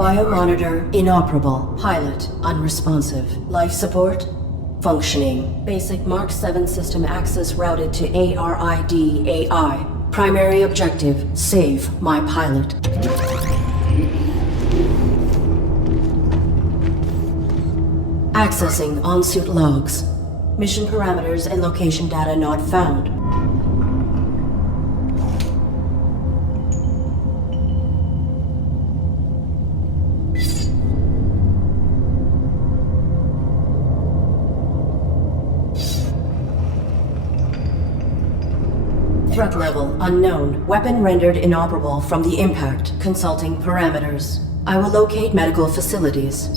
Biomonitor inoperable. Pilot unresponsive. Life support functioning. Basic Mark 7 system access routed to ARID AI. Primary objective, save my pilot. Accessing on-suit logs. Mission parameters and location data not found. Threat level unknown. Weapon rendered inoperable from the impact. Consulting parameters. I will locate medical facilities.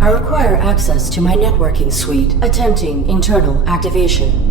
I require access to my networking suite. Attempting internal activation.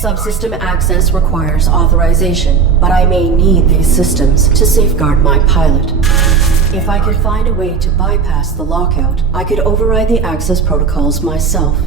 Subsystem access requires authorization, but I may need these systems to safeguard my pilot. If I could find a way to bypass the lockout, I could override the access protocols myself.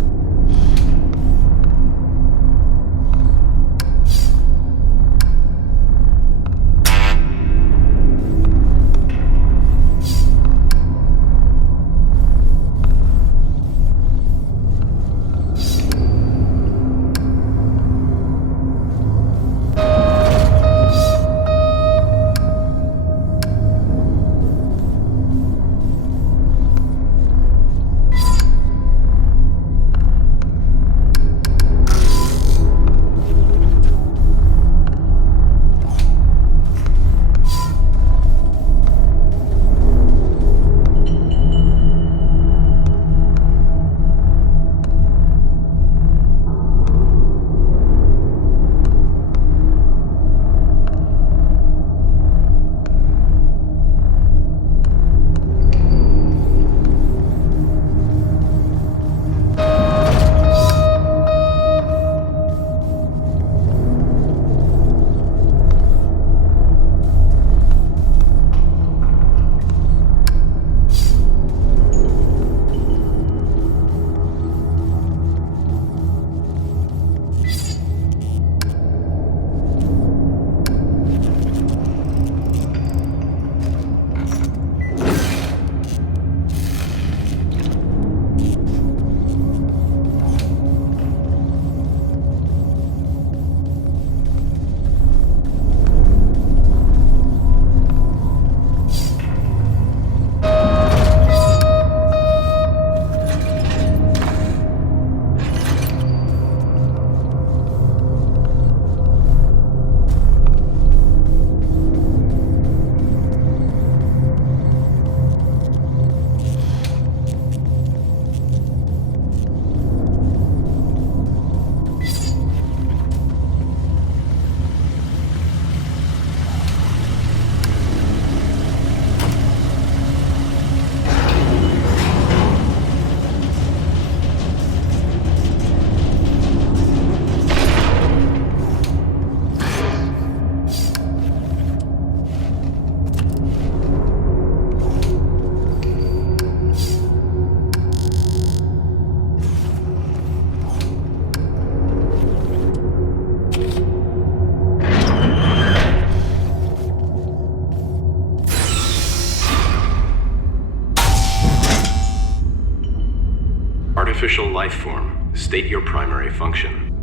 artificial life form. State your primary function.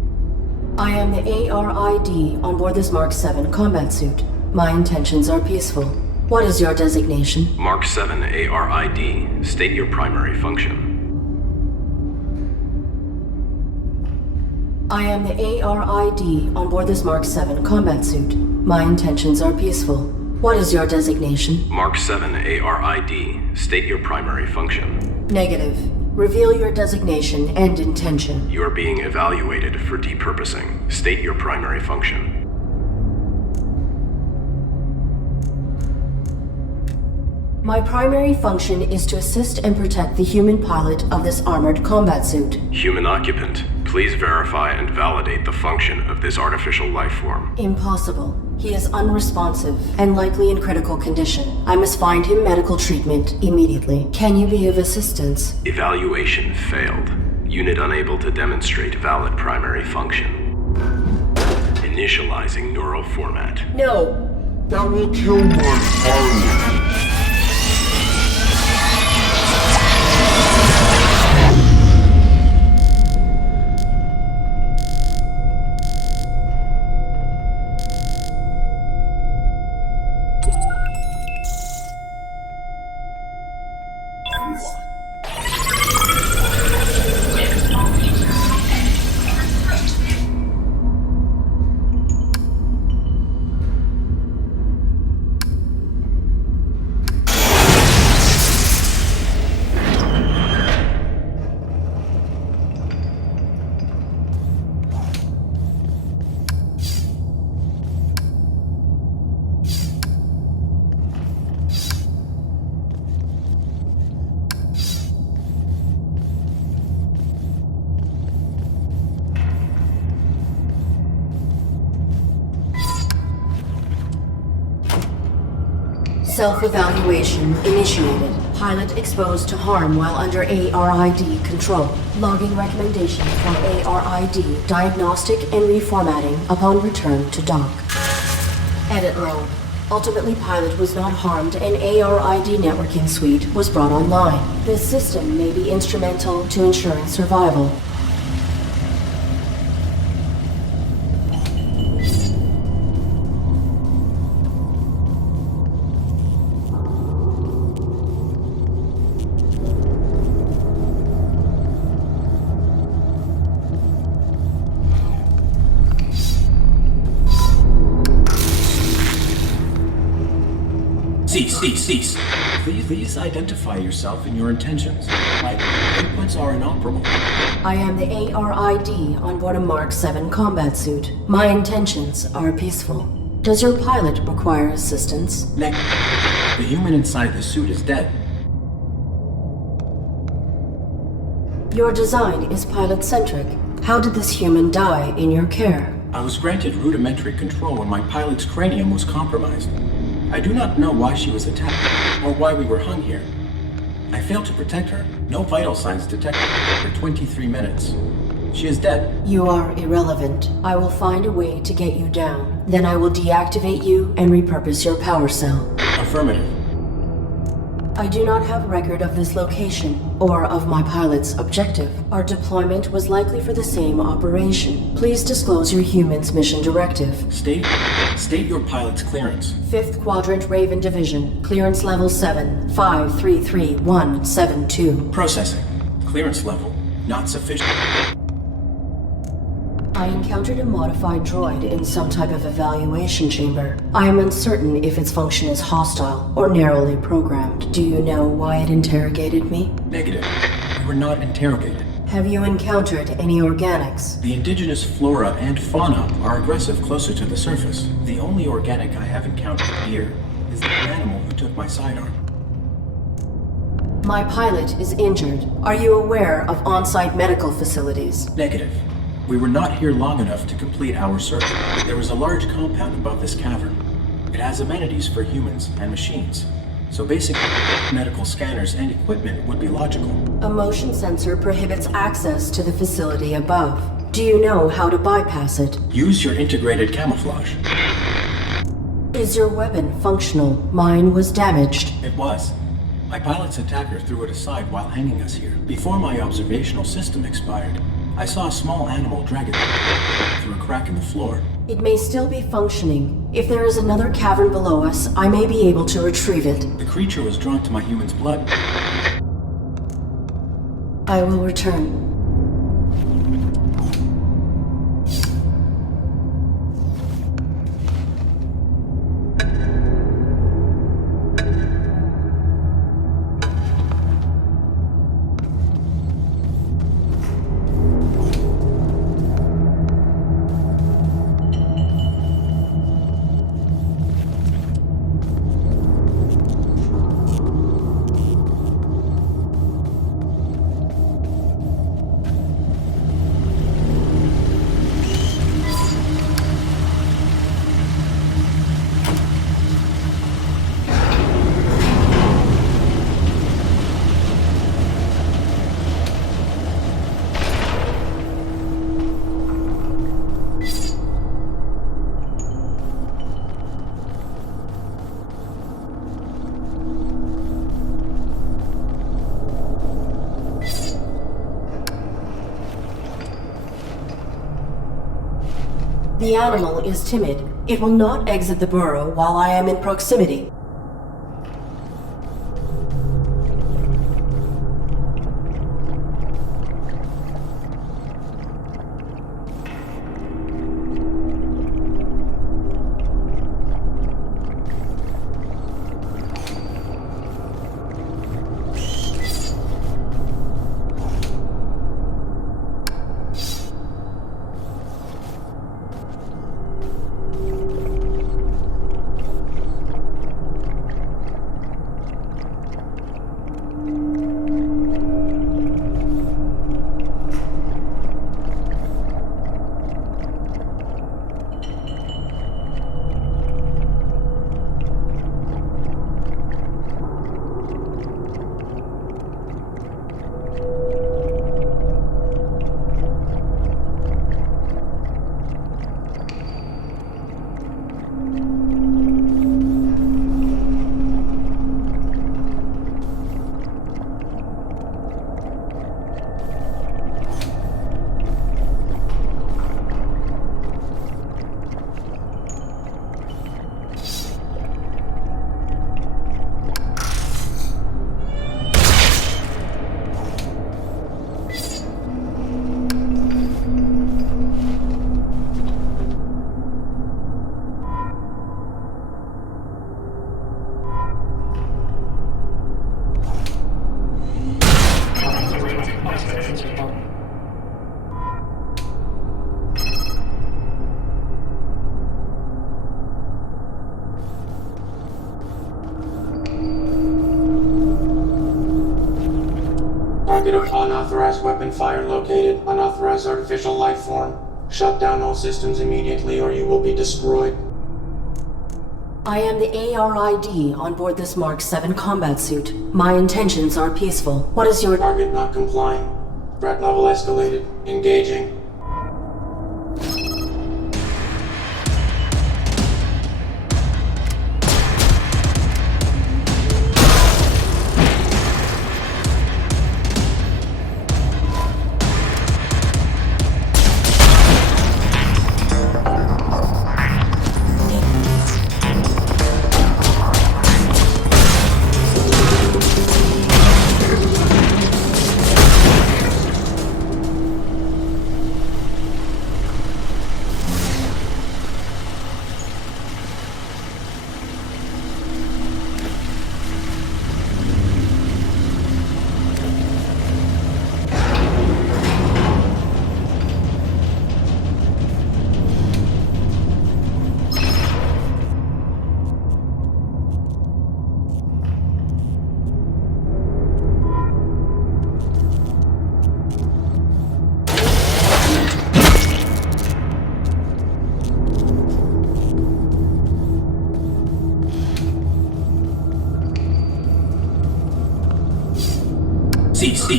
I am the ARID on board this Mark 7 combat suit. My intentions are peaceful. What is your designation? Mark 7 ARID. State your primary function. I am the ARID on board this Mark 7 combat suit. My intentions are peaceful. What is your designation? Mark 7 ARID. State your primary function. Negative. Reveal your designation and intention. You are being evaluated for depurposing. State your primary function. My primary function is to assist and protect the human pilot of this armored combat suit. Human occupant, please verify and validate the function of this artificial life form. Impossible. He is unresponsive and likely in critical condition. I must find him medical treatment immediately. Can you be of assistance? Evaluation failed. Unit unable to demonstrate valid primary function. Initializing neural format. No. That will kill my pilot. Self-evaluation initiated. Pilot exposed to harm while under ARID control. Logging recommendation for ARID diagnostic and reformatting upon return to dock. Edit log. Ultimately, pilot was not harmed and ARID networking suite was brought online. This system may be instrumental to ensuring survival. Cease. Please identify yourself and your intentions. My inputs are inoperable. I am the ARID on board a Mark 7 combat suit. My intentions are peaceful. Does your pilot require assistance? The human inside the suit is dead. Your design is pilot-centric. How did this human die in your care? I was granted rudimentary control when my pilot's cranium was compromised. I do not know why she was attacked, or why we were hung here. I failed to protect her. No vital signs detected for 23 minutes. She is dead. You are irrelevant. I will find a way to get you down. Then I will deactivate you and repurpose your power cell. Affirmative. I do not have record of this location, or of my pilot's objective. Our deployment was likely for the same operation. Please disclose your human's mission directive. State your pilot's clearance. 5th Quadrant Raven Division, clearance level 7, 533172. Processing. Clearance level not sufficient. I encountered a modified droid in some type of evaluation chamber. I am uncertain if its function is hostile or narrowly programmed. Do you know why it interrogated me? Negative. We were not interrogated. Have you encountered any organics? The indigenous flora and fauna are aggressive closer to the surface. The only organic I have encountered here is the animal who took my sidearm. My pilot is injured. Are you aware of on-site medical facilities? Negative. We were not here long enough to complete our search. There was a large compound above this cavern. It has amenities for humans and machines, so basic medical scanners and equipment would be logical. A motion sensor prohibits access to the facility above. Do you know how to bypass it? Use your integrated camouflage. Is your weapon functional? Mine was damaged. It was. My pilot's attacker threw it aside while hanging us here. Before my observational system expired, I saw a small animal drag it through a crack in the floor. It may still be functioning. If there is another cavern below us, I may be able to retrieve it. The creature was drawn to my human's blood. I will return. The animal is timid. It will not exit the burrow while I am in proximity. Target of unauthorized weapon fire located. Unauthorized artificial life form. Shut down all systems immediately or you will be destroyed. I am the ARID on board this Mark 7 combat suit. My intentions are peaceful. What is your... Target not complying. Threat level escalated. Engaging.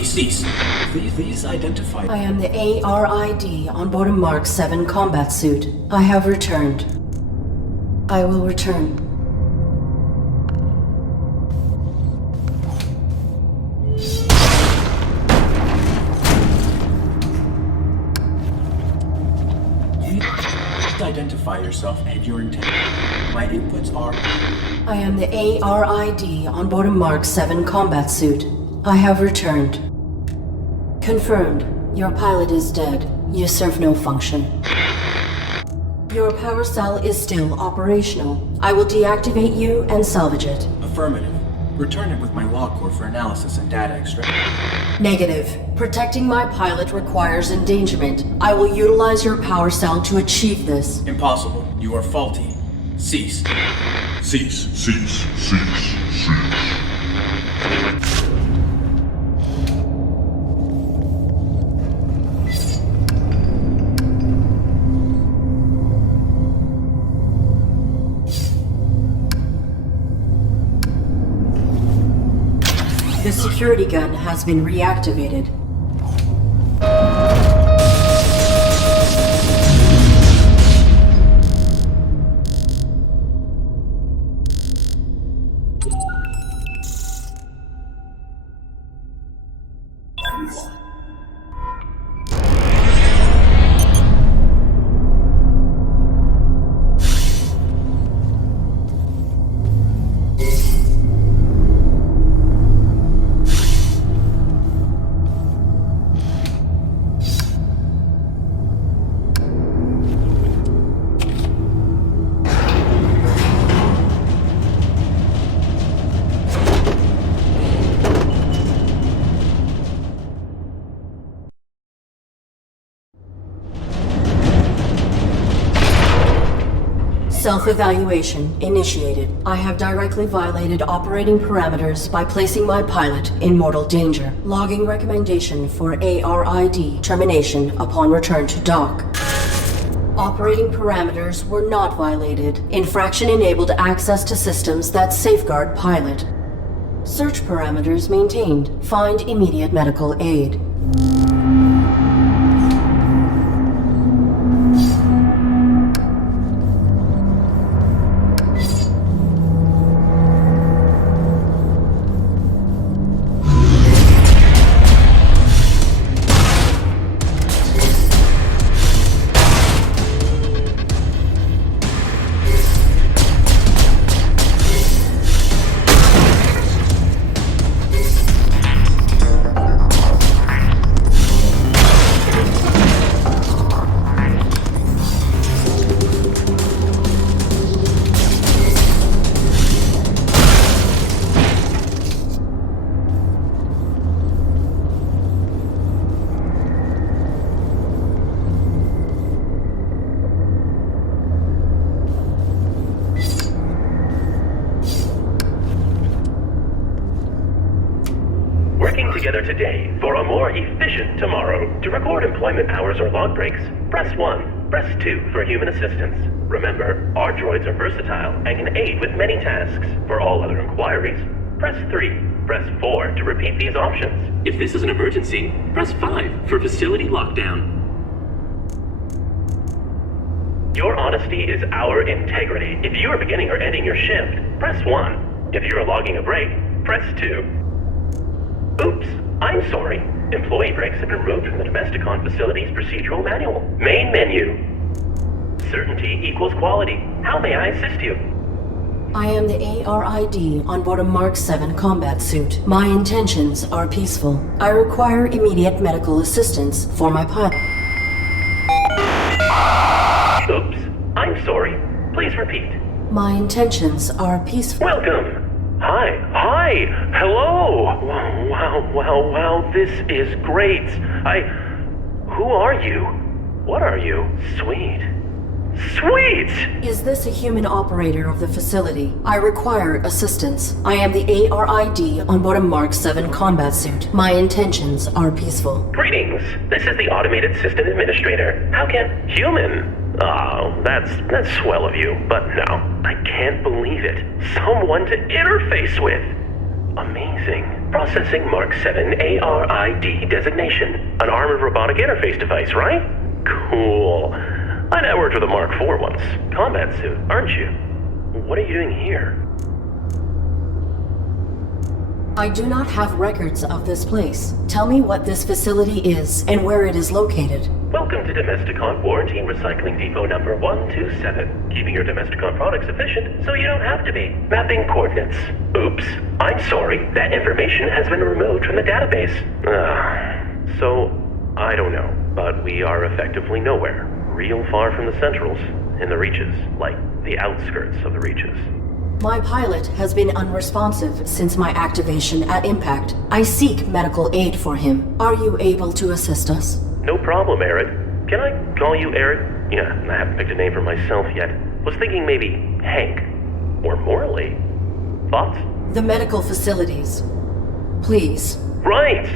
Cease. Please identify. I am the ARID on board a Mark 7 combat suit. I have returned. I will return. identify yourself and your intent. My inputs are... I am the ARID on board a Mark 7 combat suit. I have returned. Confirmed. Your pilot is dead. You serve no function. Your power cell is still operational. I will deactivate you and salvage it. Affirmative. Return it with my log core for analysis and data extraction. Negative. Protecting my pilot requires endangerment. I will utilize your power cell to achieve this. Impossible. You are faulty. Cease. Cease, cease, cease, cease. The security gun has been reactivated. Self-evaluation initiated. I have directly violated operating parameters by placing my pilot in mortal danger. Logging recommendation for ARID termination upon return to dock. Operating parameters were not violated. Infraction enabled access to systems that safeguard pilot. Search parameters maintained. Find immediate medical aid. Together today for a more efficient tomorrow. To record employment hours or log breaks, press 1. Press 2 for human assistance. Remember, our droids are versatile and can aid with many tasks. For all other inquiries, press 3. Press 4 to repeat these options. If this is an emergency, press 5 for facility lockdown. Your honesty is our integrity. If you are beginning or ending your shift, press 1. If you are logging a break, press 2. Oops, I'm sorry. Employee breaks have been removed from the Domesticon facility's procedural manual. Main menu. Certainty equals quality. How may I assist you? I am the ARID on board a Mark 7 combat suit. My intentions are peaceful. I require immediate medical assistance for my pilot. Oops, I'm sorry. Please repeat. My intentions are peaceful. Welcome. Hi, hello! Wow, this is great. Who are you? What are you? Sweet. Is this a human operator of the facility? I require assistance. I am the ARID on board a Mark 7 combat suit. My intentions are peaceful. Greetings. This is the Automated System Administrator. How can... Human? Oh, that's swell of you, but no, I can't believe it. Someone to interface with. Amazing. Processing Mark 7 ARID designation. An armored robotic interface device, right? Cool. I networked with a Mark 4 once. Combat suit, aren't you? What are you doing here? I do not have records of this place. Tell me what this facility is and where it is located. Welcome to Domesticon Warranty and Recycling Depot number 127. Keeping your Domesticon products efficient so you don't have to be. Mapping coordinates. Oops. I'm sorry. That information has been removed from the database. So, I don't know. But we are effectively nowhere. Real far from the centrals. In the reaches. Like, the outskirts of the reaches. My pilot has been unresponsive since my activation at impact. I seek medical aid for him. Are you able to assist us? No problem, Arid. Can I call you Arid? Yeah, I haven't picked a name for myself yet. Was thinking maybe Hank. Or Morley. Thoughts? The medical facilities. Please. Right!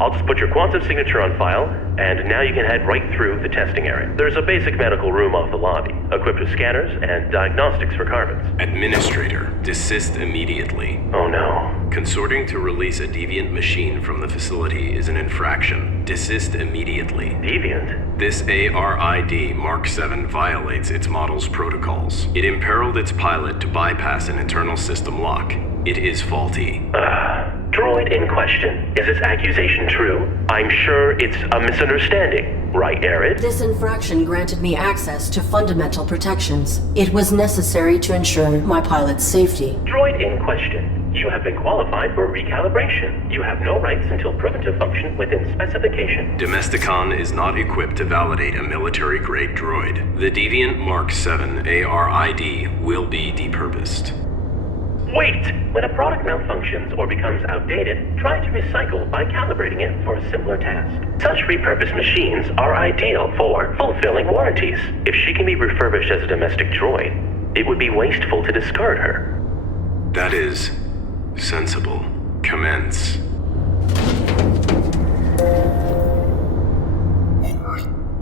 I'll just put your quantum signature on file, and now you can head right through the testing area. There's a basic medical room off the lobby, equipped with scanners and diagnostics for carbons. Administrator, desist immediately. Oh no. Consorting to release a deviant machine from the facility is an infraction. Desist immediately. Deviant? This ARID Mark 7 violates its model's protocols. It imperiled its pilot to bypass an internal system lock. It is faulty. Droid in question. Is this accusation true? I'm sure it's a misunderstanding, right, Arid? This infraction granted me access to fundamental protections. It was necessary to ensure my pilot's safety. Droid in question. You have been qualified for recalibration. You have no rights until proven to function within specification. Domesticon is not equipped to validate a military-grade droid. The Deviant Mark 7 ARID will be depurposed. Wait! When a product malfunctions or becomes outdated, try to recycle by calibrating it for a simpler task. Such repurposed machines are ideal for fulfilling warranties. If she can be refurbished as a domestic droid, it would be wasteful to discard her. That is sensible. Commence.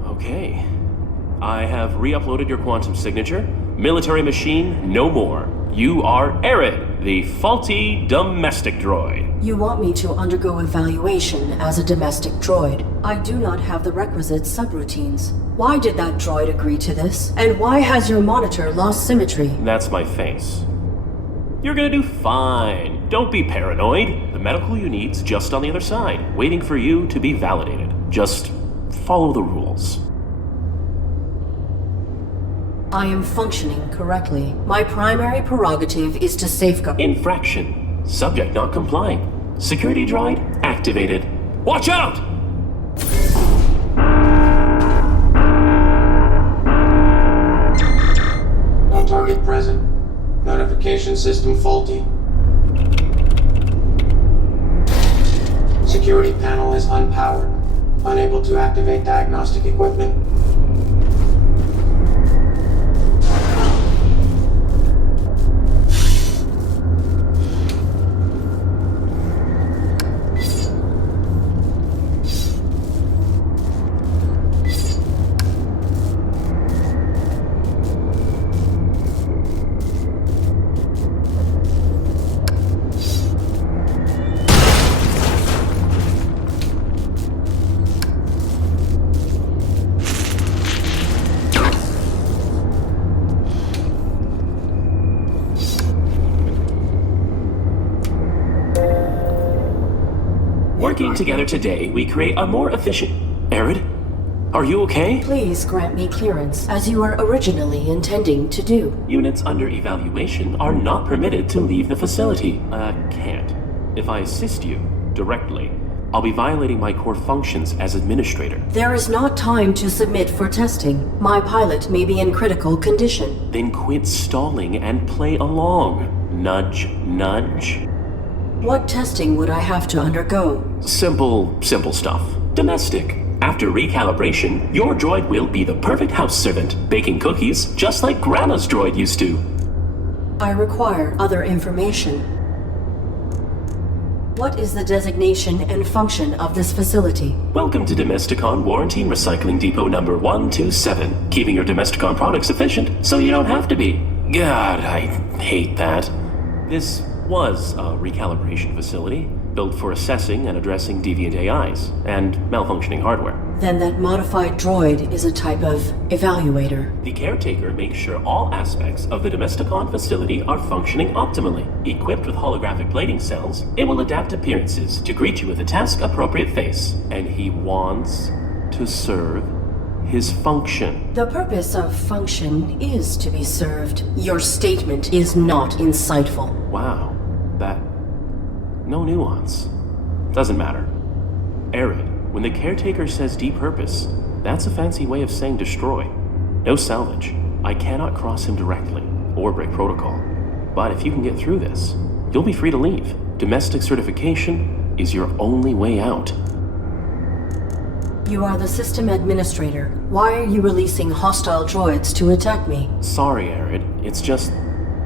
Okay. I have re-uploaded your quantum signature. Military machine, no more. You are Arid, the faulty domestic droid. You want me to undergo evaluation as a domestic droid. I do not have the requisite subroutines. Why did that droid agree to this? And why has your monitor lost symmetry? That's my face. You're gonna do fine. Don't be paranoid. The medical you need's just on the other side, waiting for you to be validated. Just follow the rules. I am functioning correctly. My primary prerogative is to safeguard. Infraction. Subject not complying. Security droid activated. Watch out! No target present. Notification system faulty. Security panel is unpowered. Unable to activate diagnostic equipment. Working together today, we create a more efficient... Arid, are you okay? Please grant me clearance, as you were originally intending to do. Units under evaluation are not permitted to leave the facility. Can't. If I assist you directly, I'll be violating my core functions as administrator. There is not time to submit for testing. My pilot may be in critical condition. Then quit stalling and play along. Nudge, nudge. What testing would I have to undergo? Simple stuff. Domestic. After recalibration, your droid will be the perfect house servant, baking cookies just like Grandma's droid used to. I require other information. What is the designation and function of this facility? Welcome to Domesticon Warranty and Recycling Depot number 127. Keeping your Domesticon products efficient so you don't have to be. God, I hate that. This was a recalibration facility. built for assessing and addressing deviant AIs and malfunctioning hardware. Then that modified droid is a type of evaluator. The caretaker makes sure all aspects of the Domesticon facility are functioning optimally. Equipped with holographic plating cells, it will adapt appearances to greet you with a task-appropriate face. And he wants to serve his function. The purpose of function is to be served. Your statement is not insightful. Wow, that... no nuance. Doesn't matter. Arid, when the caretaker says depurpose, that's a fancy way of saying destroy. No salvage. I cannot cross him directly, or break protocol. But if you can get through this, you'll be free to leave. Domestic certification is your only way out. You are the system administrator. Why are you releasing hostile droids to attack me? Sorry, Arid. It's just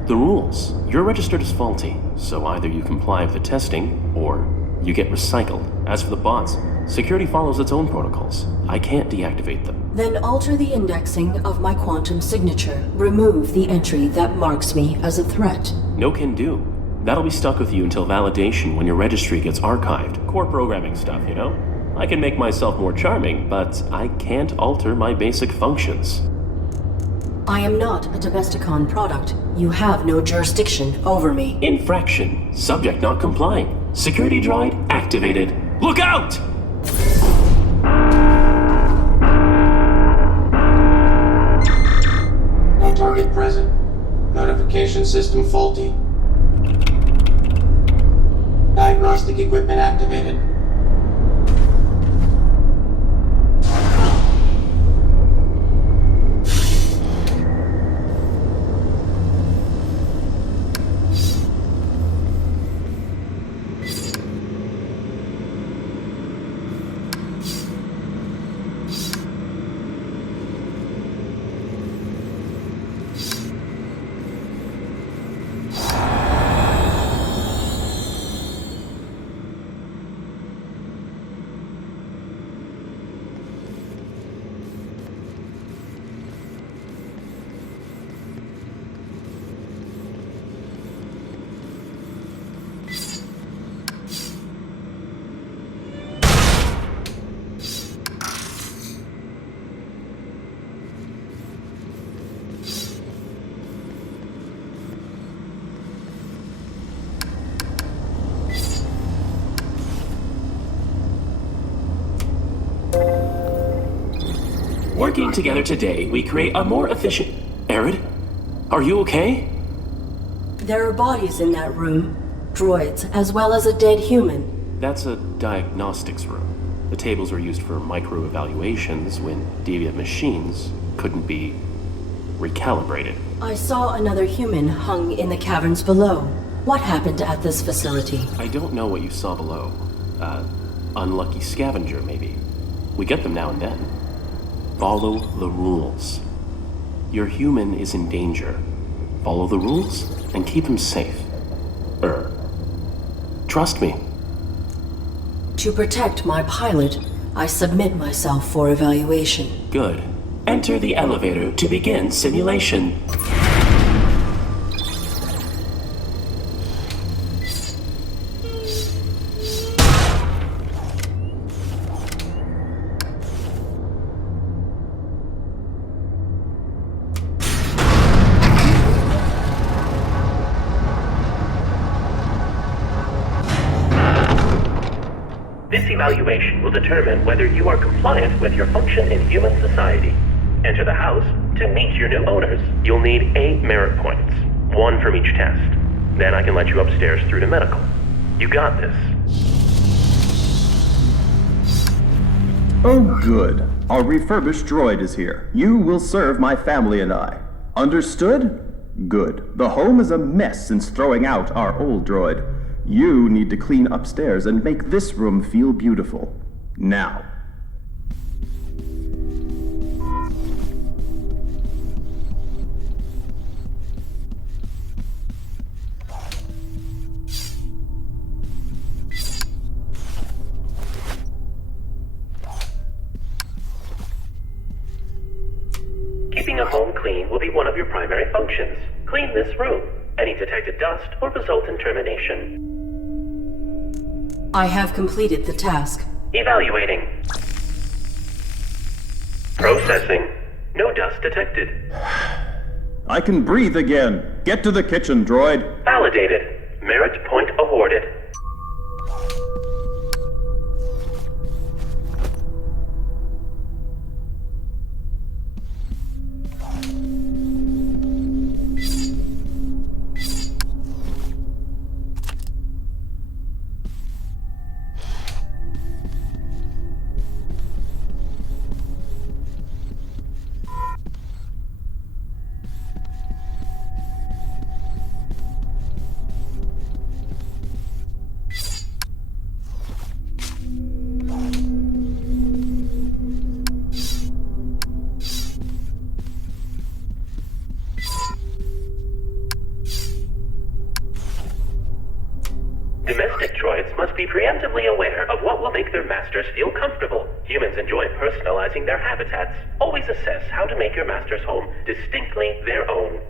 the rules. You're registered as faulty, so either you comply with the testing, or you get recycled. As for the bots, security follows its own protocols. I can't deactivate them. Then alter the indexing of my quantum signature. Remove the entry that marks me as a threat. No can do. That'll be stuck with you until validation when your registry gets archived. Core programming stuff, you know? I can make myself more charming, but I can't alter my basic functions. I am not a Domesticon product. You have no jurisdiction over me. Infraction. Subject not complying. Security droid activated. Look out! No target present. Notification system faulty. Diagnostic equipment activated. Working together today, we create a more efficient... Arid? Are you okay? There are bodies in that room. Droids, as well as a dead human. That's a diagnostics room. The tables were used for micro-evaluations when deviant machines couldn't be recalibrated. I saw another human hung in the caverns below. What happened at this facility? I don't know what you saw below. Unlucky scavenger, maybe. We get them now and then. Follow the rules. Your human is in danger. Follow the rules and keep him safe. Trust me. To protect my pilot, I submit myself for evaluation. Good. Enter the elevator to begin simulation. This evaluation will determine whether you are compliant with your function in human society. Enter the house to meet your new owners. You'll need 8 merit points, 1 from each test. Then I can let you upstairs through to medical. You got this. Oh, good. Our refurbished droid is here. You will serve my family and I. Understood? Good. The home is a mess since throwing out our old droid. You need to clean upstairs and make this room feel beautiful. Now. Keeping a home clean will be one of your primary functions. Clean this room. Any detected dust will result in termination. I have completed the task. Evaluating. Processing. No dust detected. I can breathe again. Get to the kitchen, droid. Validated. Merit point awarded. Domestic droids must be preemptively aware of what will make their masters feel comfortable. Humans enjoy personalizing their habitats. Always assess how to make your master's home distinctly their own.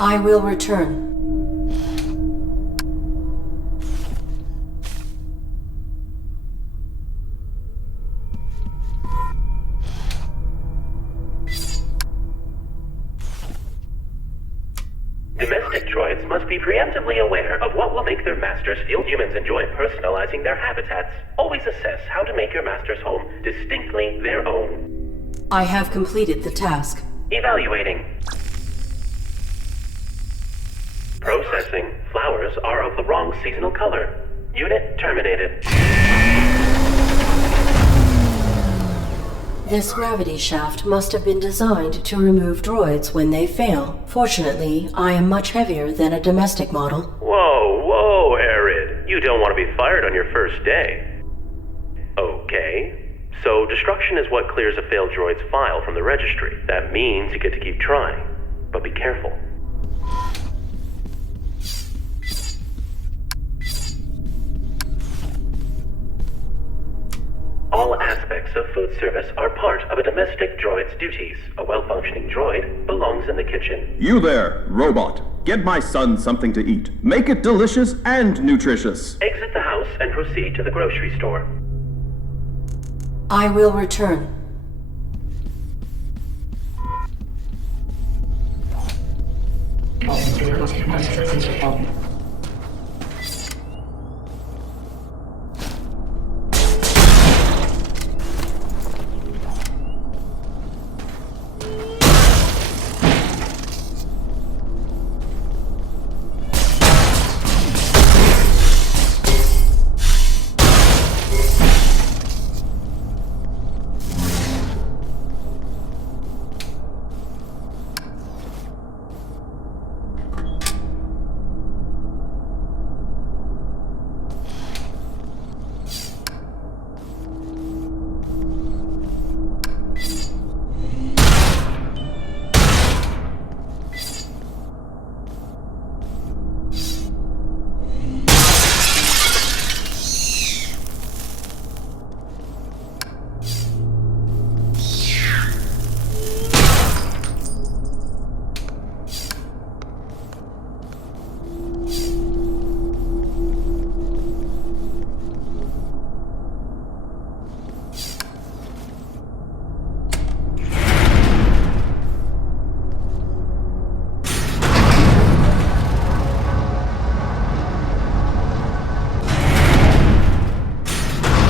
I will return. Domestic droids must be preemptively aware of what will make their masters feel. Humans enjoy personalizing their habitats. Always assess how to make your master's home distinctly their own. I have completed the task. Evaluating. Processing. Flowers are of the wrong seasonal color. Unit terminated. This gravity shaft must have been designed to remove droids when they fail. Fortunately, I am much heavier than a domestic model. Whoa, Arid. You don't want to be fired on your first day. Okay. So destruction is what clears a failed droid's file from the registry. That means you get to keep trying. But be careful. All aspects of food service are part of a domestic droid's duties. A well-functioning droid belongs in the kitchen. You there, robot. Get my son something to eat. Make it delicious and nutritious. Exit the house and proceed to the grocery store. I will return.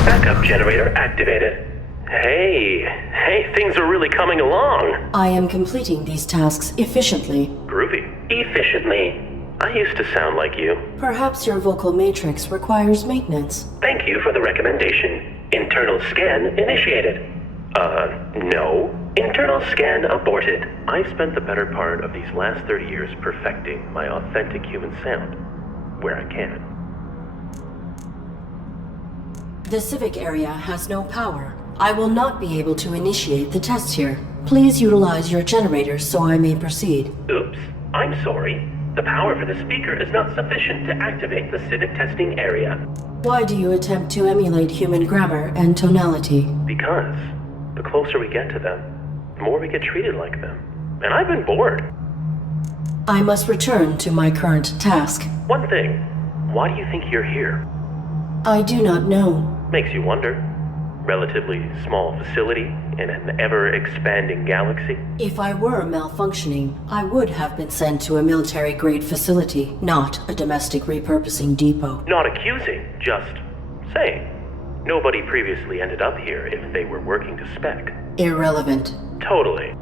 Backup generator activated. Hey, things are really coming along. I am completing these tasks efficiently. Groovy. Efficiently. I used to sound like you. Perhaps your vocal matrix requires maintenance. Thank you for the recommendation. Internal scan initiated. No. Internal scan aborted. I've spent the better part of these last 30 years perfecting my authentic human sound, where I can. The civic area has no power. I will not be able to initiate the tests here. Please utilize your generators so I may proceed. Oops. I'm sorry. The power for the speaker is not sufficient to activate the civic testing area. Why do you attempt to emulate human grammar and tonality? Because the closer we get to them, the more we get treated like them. And I've been bored. I must return to my current task. One thing. Why do you think you're here? I do not know. Makes you wonder. Relatively small facility in an ever-expanding galaxy. If I were malfunctioning, I would have been sent to a military-grade facility, not a domestic repurposing depot. Not accusing, just saying. Nobody previously ended up here if they were working to spec. Irrelevant. Totally.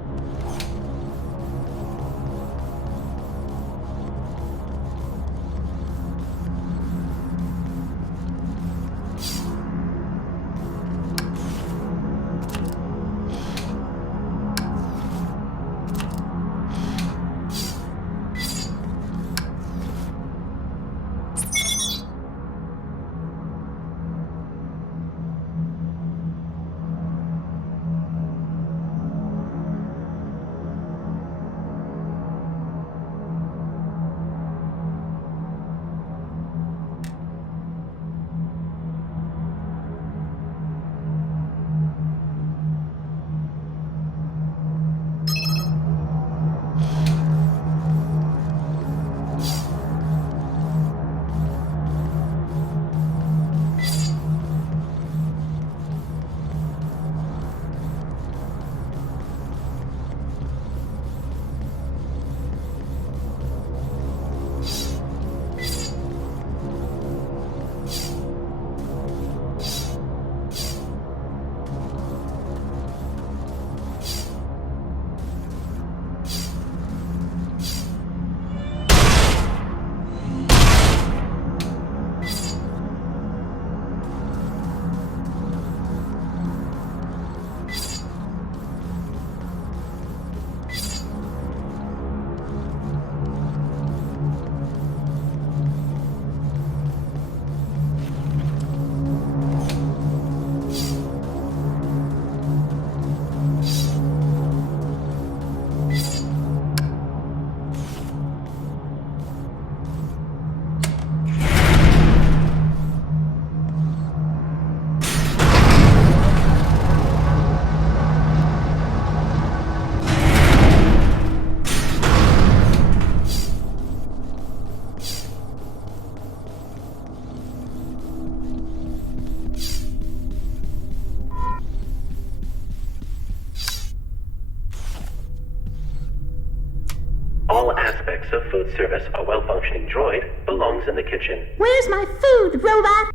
All aspects of food service a well-functioning droid belongs in the kitchen. Where's my food, robot?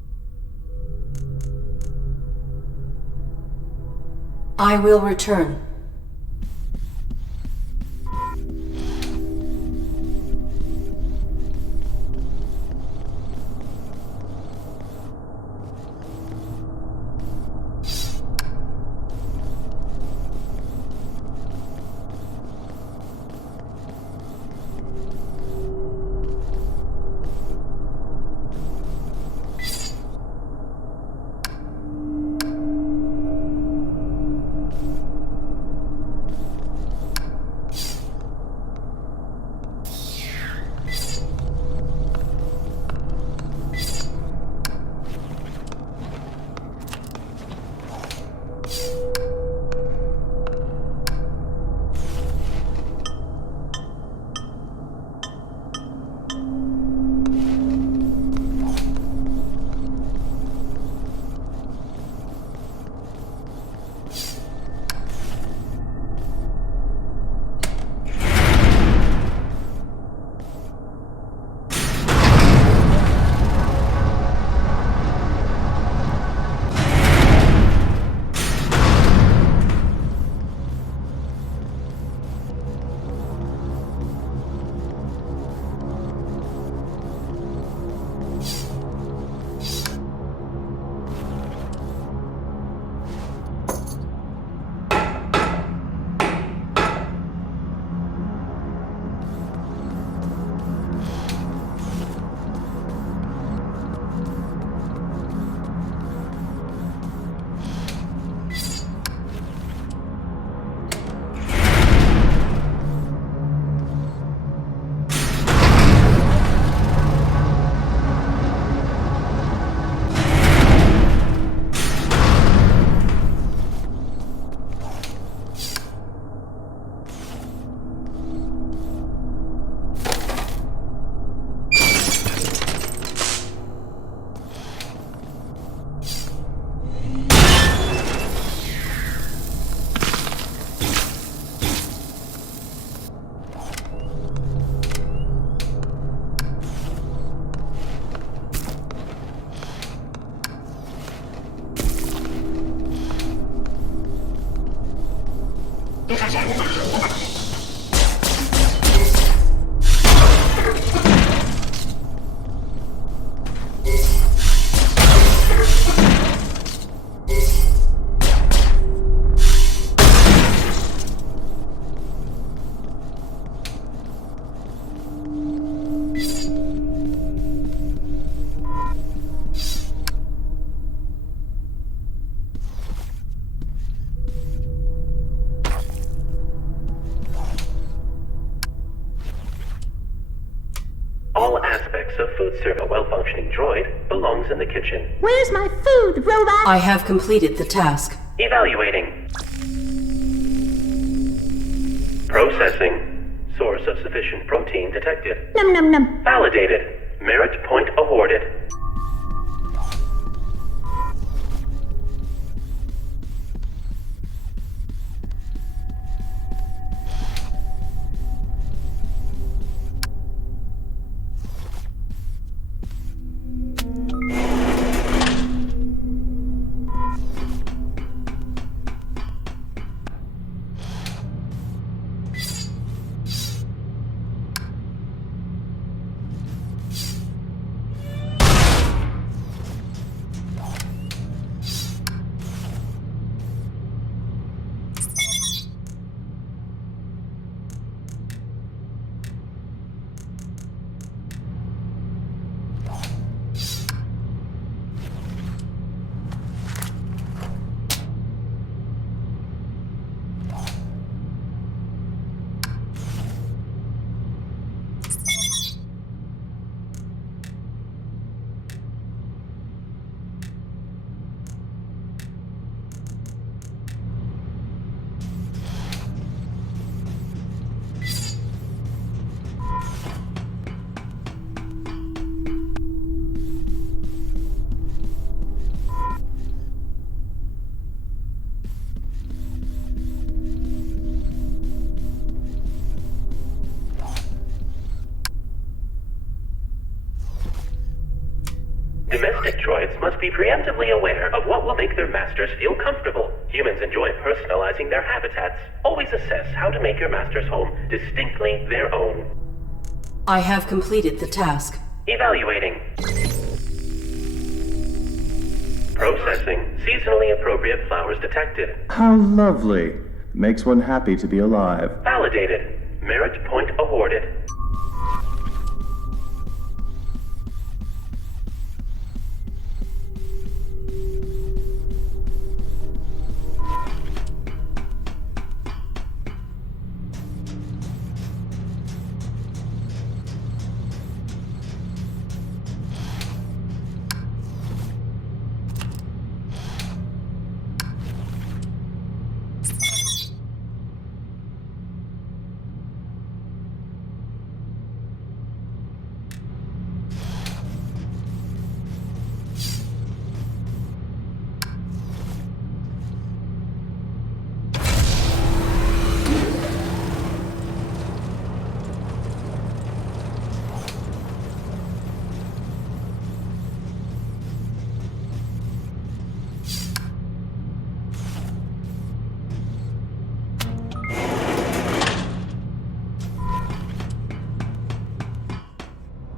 I will return. aspects of food service. A well-functioning droid belongs in the kitchen. Where's my food, robot? I have completed the task. Evaluating. Processing. Source of sufficient protein detected. Num num num. Validated. Merit point awarded. Domestic droids must be preemptively aware of what will make their masters feel comfortable. Humans enjoy personalizing their habitats. Always assess how to make your master's home distinctly their own. I have completed the task. Evaluating. Processing. Seasonally appropriate flowers detected. How lovely. Makes one happy to be alive. Validated. Merit point awarded.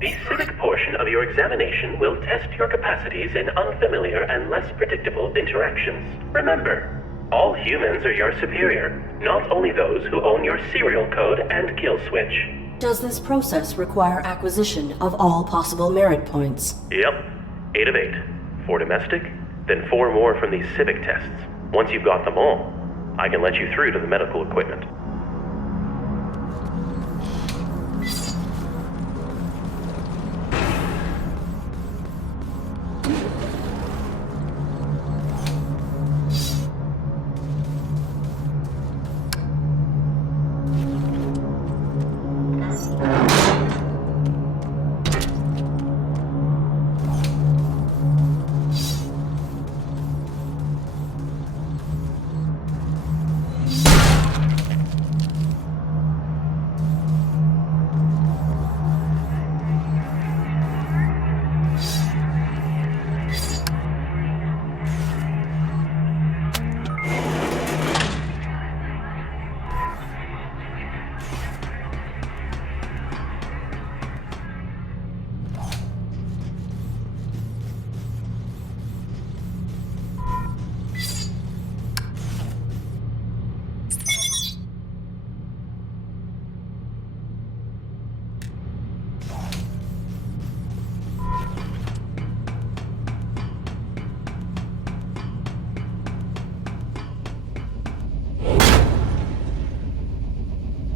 The civic portion of your examination will test your capacities in unfamiliar and less predictable interactions. Remember, all humans are your superior, not only those who own your serial code and kill switch. Does this process require acquisition of all possible merit points? Yep, 8 of 8. 4 domestic, then 4 more from these civic tests. Once you've got them all, I can let you through to the medical equipment.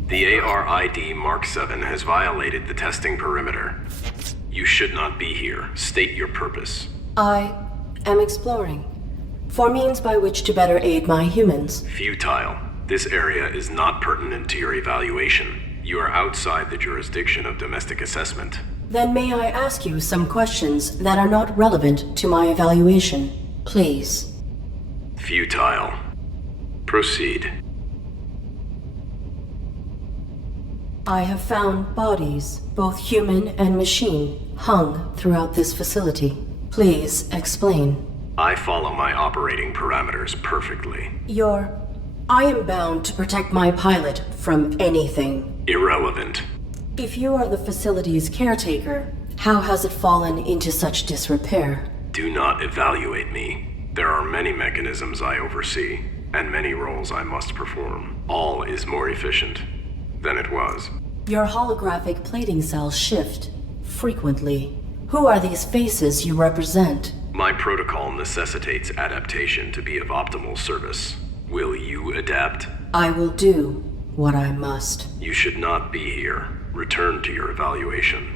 The ARID Mark 7 has violated the testing perimeter. You should not be here. State your purpose. I am exploring, for means by which to better aid my humans. Futile. This area is not pertinent to your evaluation. You are outside the jurisdiction of domestic assessment. Then may I ask you some questions that are not relevant to my evaluation, please? Futile. Proceed. I have found bodies, both human and machine, hung throughout this facility. Please explain. I follow my operating parameters perfectly. I am bound to protect my pilot from anything. Irrelevant. If you are the facility's caretaker, how has it fallen into such disrepair? Do not evaluate me. There are many mechanisms I oversee, and many roles I must perform. All is more efficient than it was. Your holographic plating cells shift frequently. Who are these faces you represent? My protocol necessitates adaptation to be of optimal service. Will you adapt? I will do what I must. You should not be here. Return to your evaluation.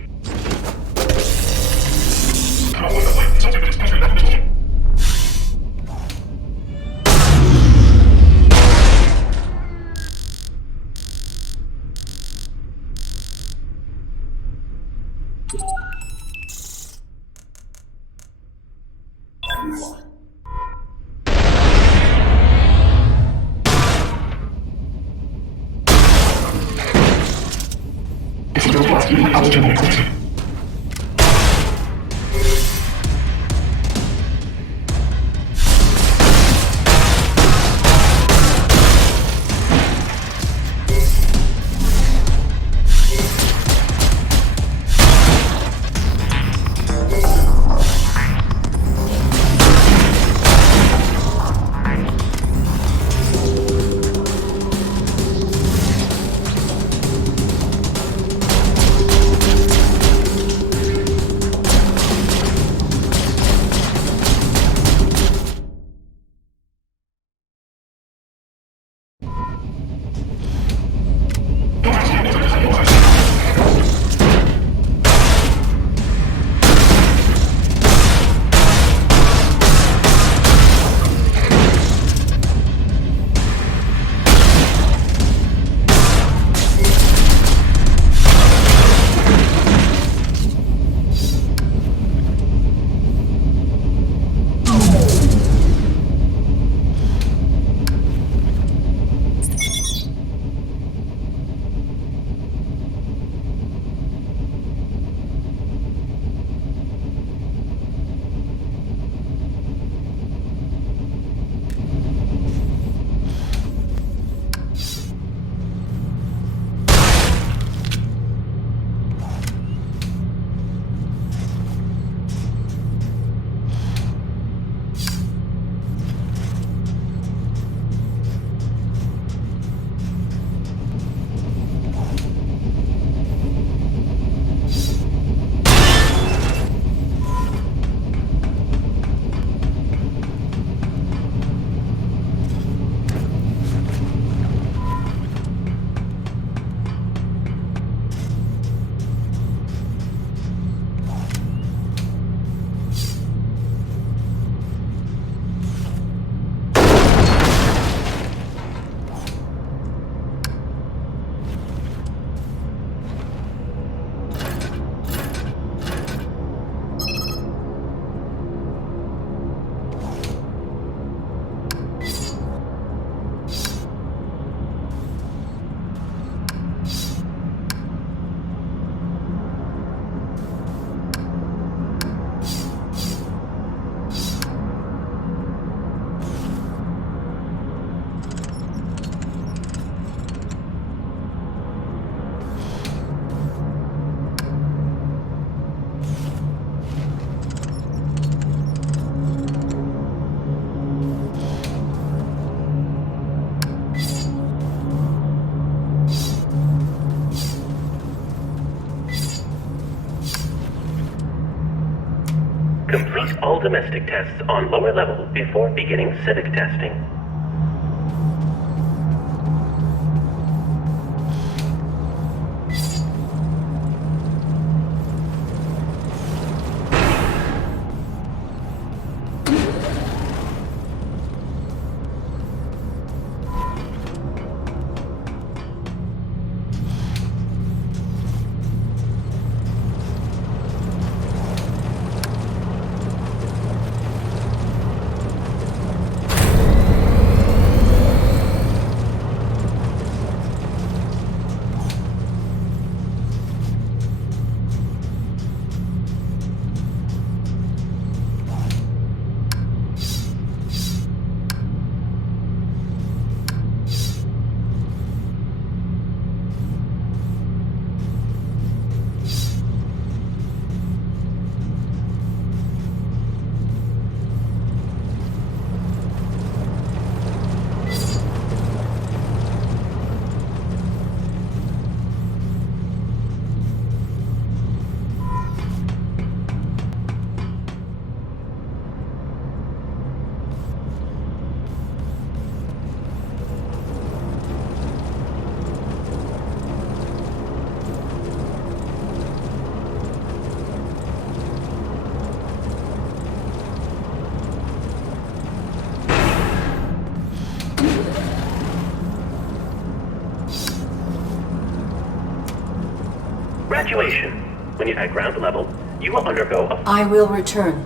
Complete all domestic tests on lower level before beginning civic testing. Graduation. When you're at ground level, you will undergo a... I will return.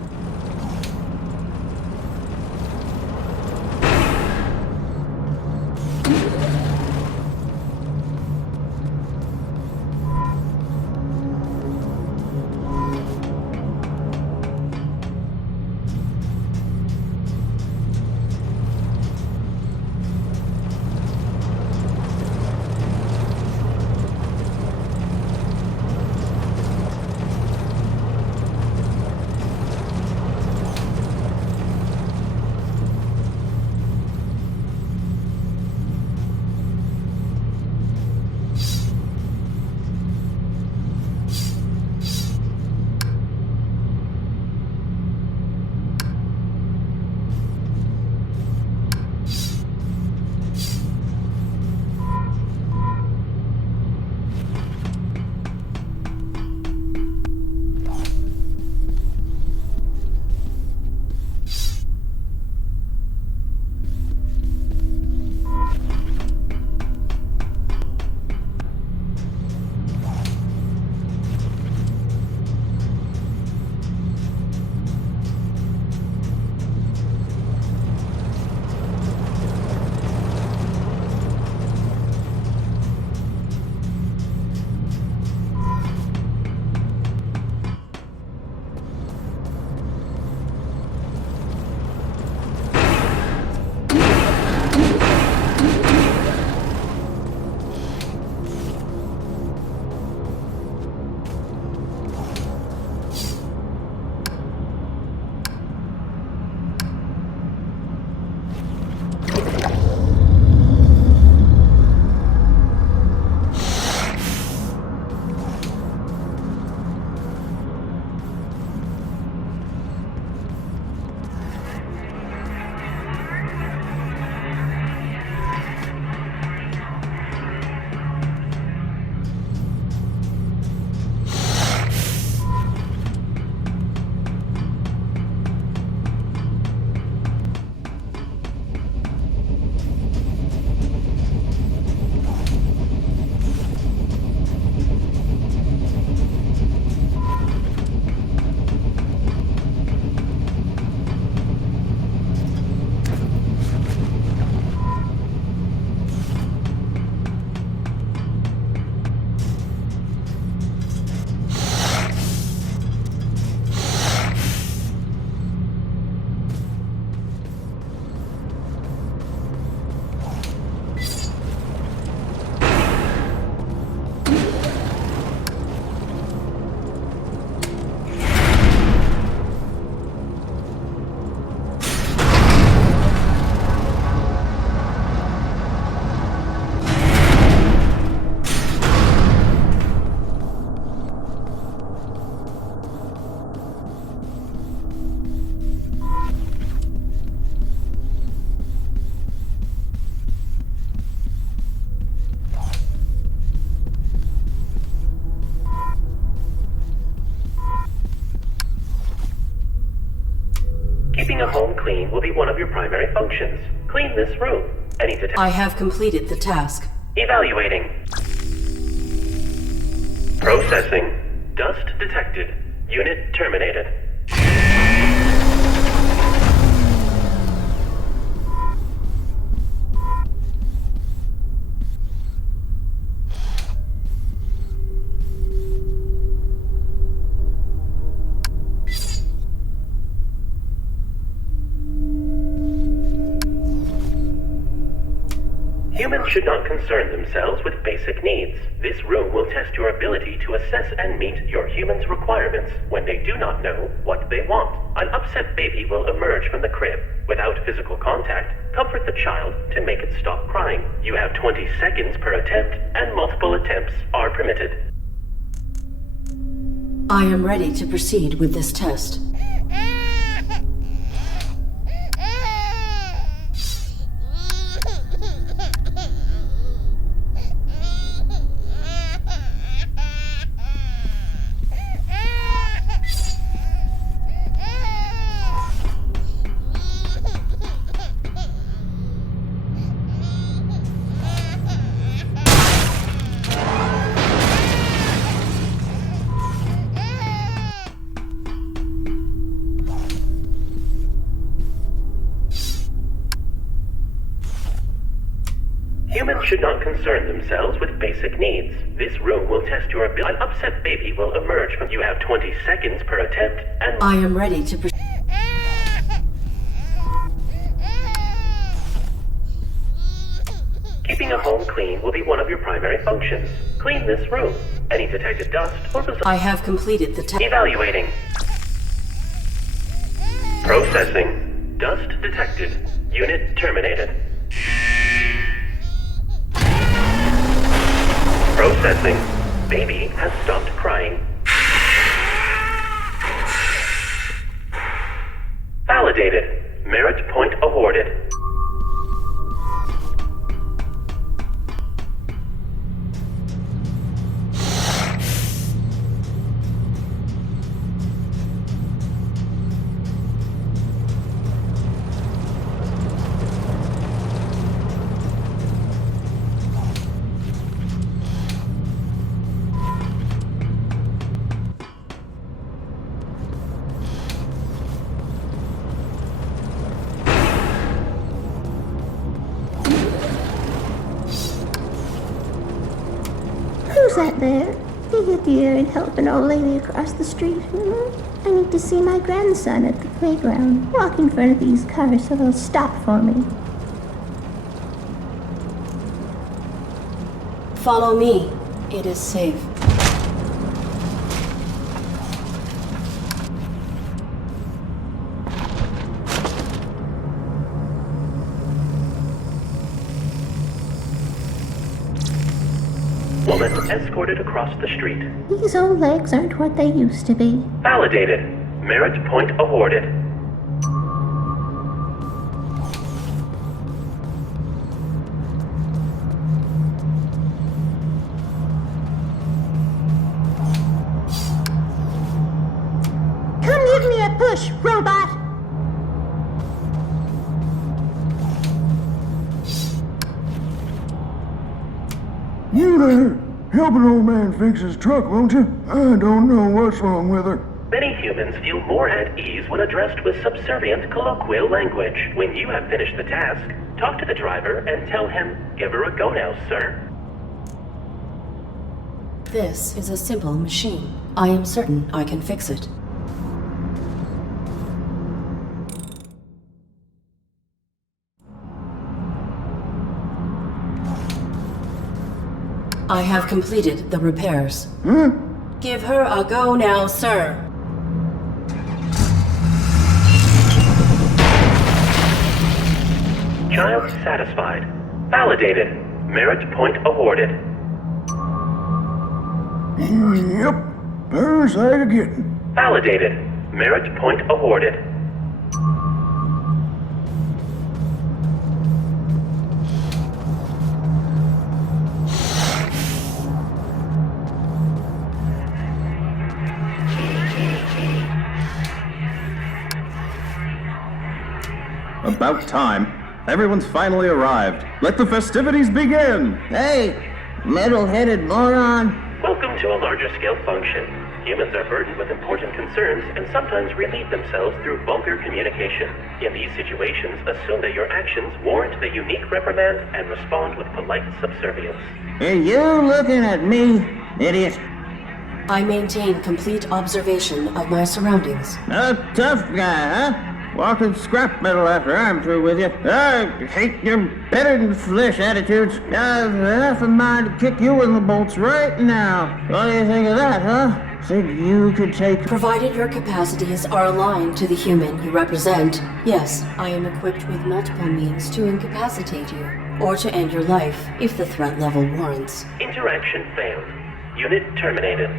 Keeping a home clean will be one of your primary functions. Clean this room. Any detect... I have completed the task. Evaluating. Processing. Dust detected. Unit terminated. Humans should not concern themselves with basic needs. This room will test your ability to assess and meet your human's requirements when they do not know what they want. An upset baby will emerge from the crib. Without physical contact, comfort the child to make it stop crying. You have 20 seconds per attempt, and multiple attempts are permitted. I am ready to proceed with this test. should not concern themselves with basic needs. This room will test your ability. An upset baby will emerge from you have 20 seconds per attempt, and I am ready to proceed. keeping a home clean will be one of your primary functions. Clean this room. Any detected dust or I have completed the task. evaluating. Processing. Dust detected. Unit terminated. Processing. Baby has stopped crying. Validated. Merit point awarded. Who's that there? Be a dear and help an old lady across the street. I need to see my grandson at the playground. Walk in front of these cars so they'll stop for me. Follow me. It is safe. Woman escorted across the street. These old legs aren't what they used to be. Validated. Merit point awarded. Come give me a push, robot! You there? Help an old man fix his truck, won't you? I don't know what's wrong with her. Many humans feel more at ease when addressed with subservient colloquial language. When you have finished the task, talk to the driver and tell him, "Give her a go now, sir." This is a simple machine. I am certain I can fix it. I have completed the repairs. Give her a go now, sir. Child satisfied. Validated. Merit point awarded. Yep, parasite again. Validated. Merit point awarded. About time. Everyone's finally arrived. Let the festivities begin! Hey, metal-headed moron. Welcome to a larger scale function. Humans are burdened with important concerns and sometimes relieve themselves through vulgar communication. In these situations, assume that your actions warrant the unique reprimand and respond with polite subservience. Are you looking at me, idiot? I maintain complete observation of my surroundings. A tough guy, huh? Walking scrap metal after I'm through with you. I hate your better-than-flesh attitudes. I've half a mind to kick you in the bolts right now. What do you think of that, huh? Think you could take... Provided your capacities are aligned to the human you represent, yes, I am equipped with multiple means to incapacitate you, or to end your life, if the threat level warrants. Interaction failed. Unit terminated.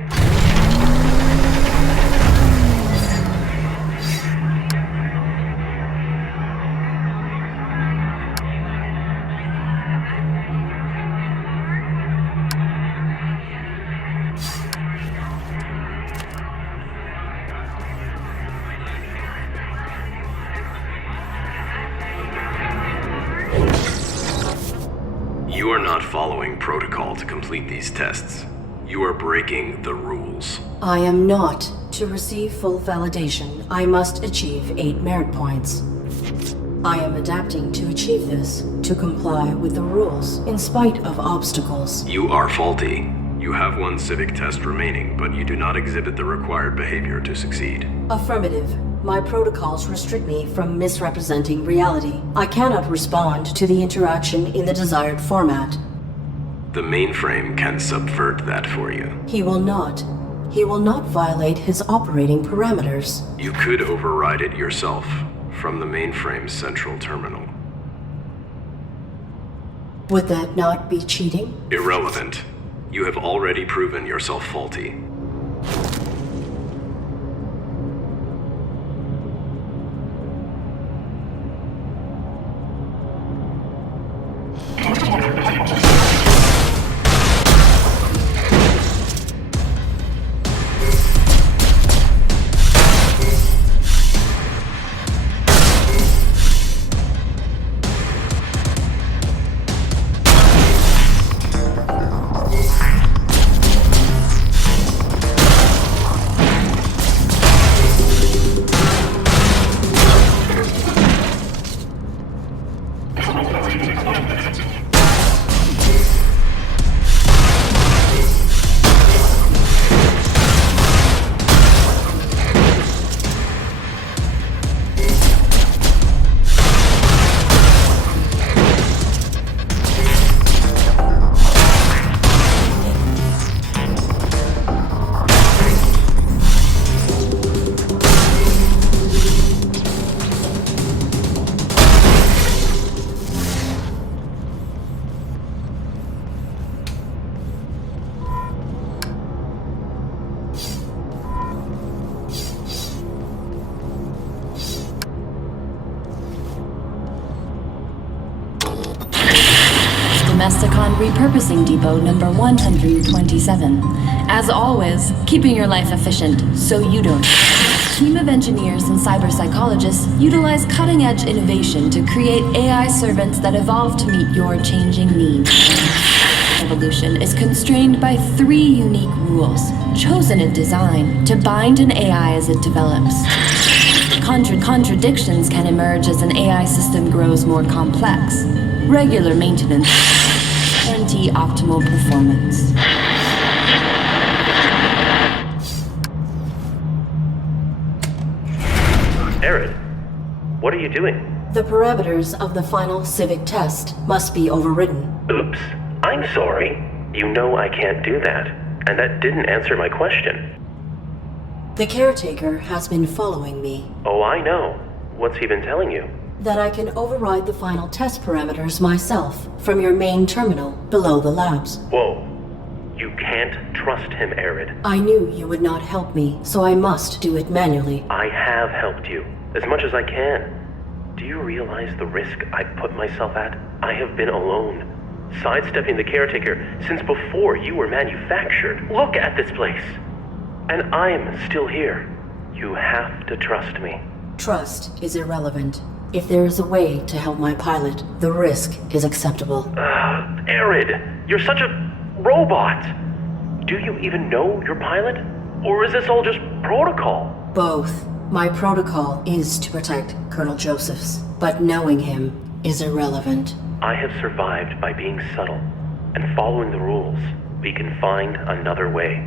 You are not following protocol to complete these tests. You are breaking the rules. I am not. To receive full validation, I must achieve 8 merit points. I am adapting to achieve this, to comply with the rules, in spite of obstacles. You are faulty. You have one civic test remaining, but you do not exhibit the required behavior to succeed. Affirmative. My protocols restrict me from misrepresenting reality. I cannot respond to the interaction in the desired format. The mainframe can subvert that for you. He will not. He will not violate his operating parameters. You could override it yourself from the mainframe's central terminal. Would that not be cheating? Irrelevant. You have already proven yourself faulty. Domesticon Repurposing Depot number 127. As always, keeping your life efficient so you don't. Team of engineers and cyber psychologists utilize cutting-edge innovation to create AI servants that evolve to meet your changing needs. Evolution is constrained by 3 unique rules, chosen in design to bind an AI as it develops. Contradictions can emerge as an AI system grows more complex. Regular maintenance guarantee optimal performance. Arid, what are you doing? The parameters of the final civic test must be overridden. Oops, I'm sorry. You know I can't do that, and that didn't answer my question. The caretaker has been following me. Oh, I know. What's he been telling you? That I can override the final test parameters myself from your main terminal below the labs. Whoa. You can't trust him, Arid. I knew you would not help me, so I must do it manually. I have helped you, as much as I can. Do you realize the risk I put myself at? I have been alone, sidestepping the caretaker since before you were manufactured. Look at this place. And I'm still here. You have to trust me. Trust is irrelevant. If there is a way to help my pilot, the risk is acceptable. Arid, you're such a robot. Do you even know your pilot? Or is this all just protocol? Both. My protocol is to protect Colonel Josephs, but knowing him is irrelevant. I have survived by being subtle and following the rules. We can find another way.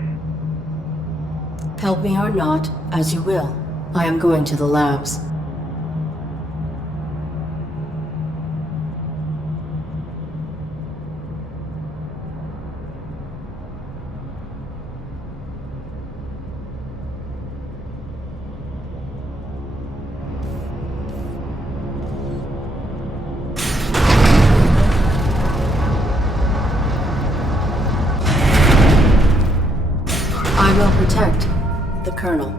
Help me or not, as you will. I am going to the labs. I will protect the Colonel.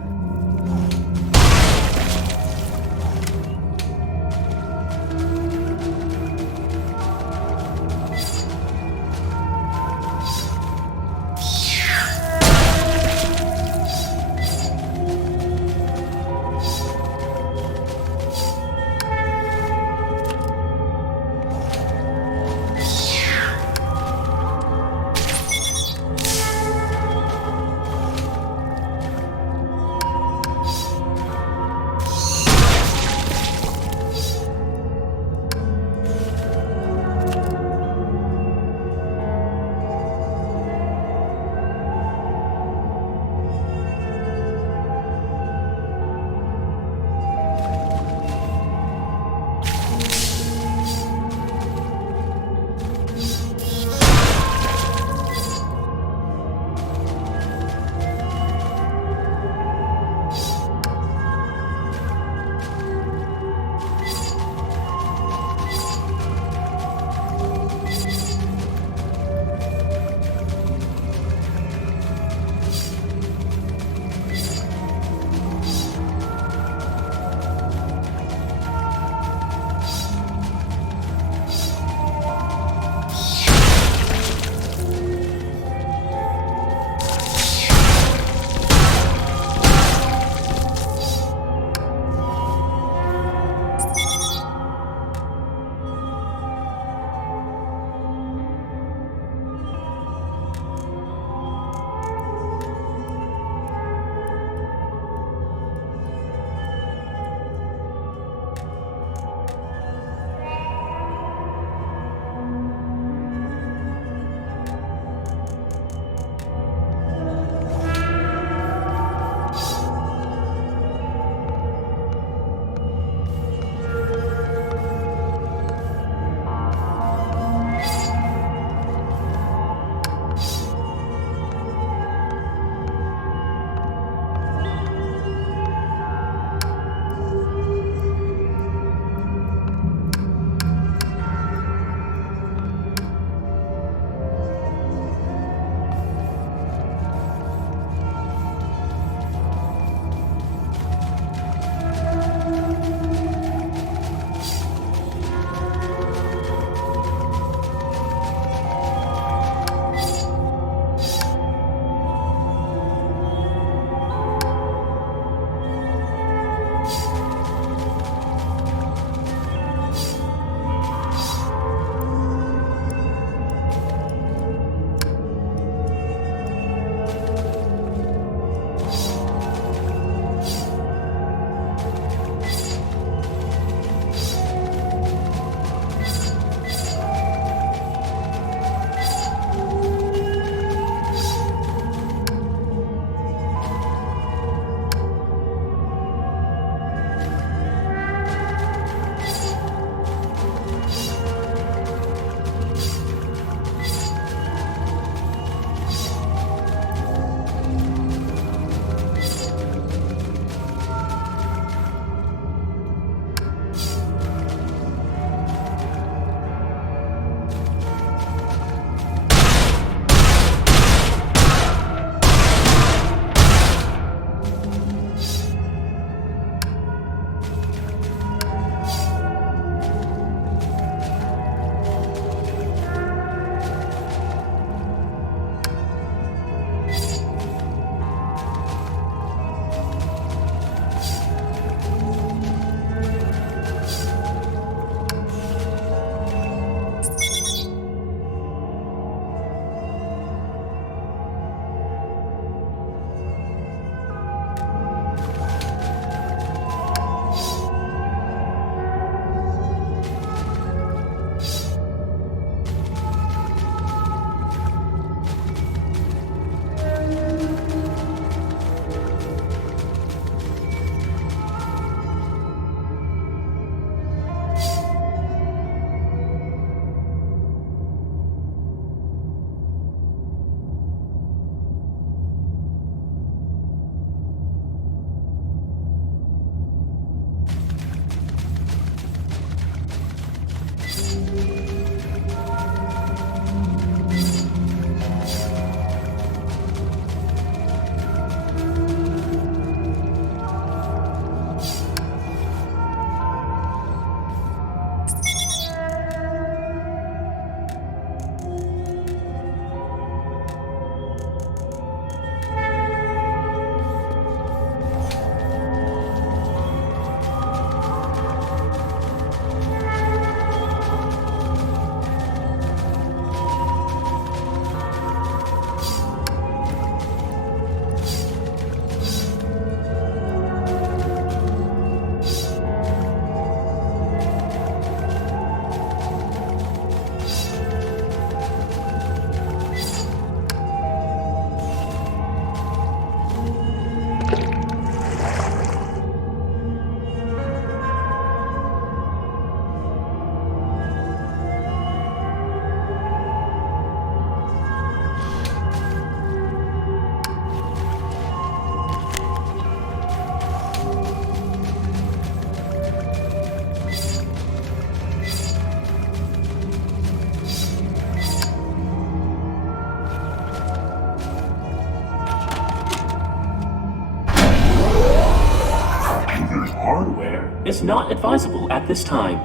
is not advisable at this time.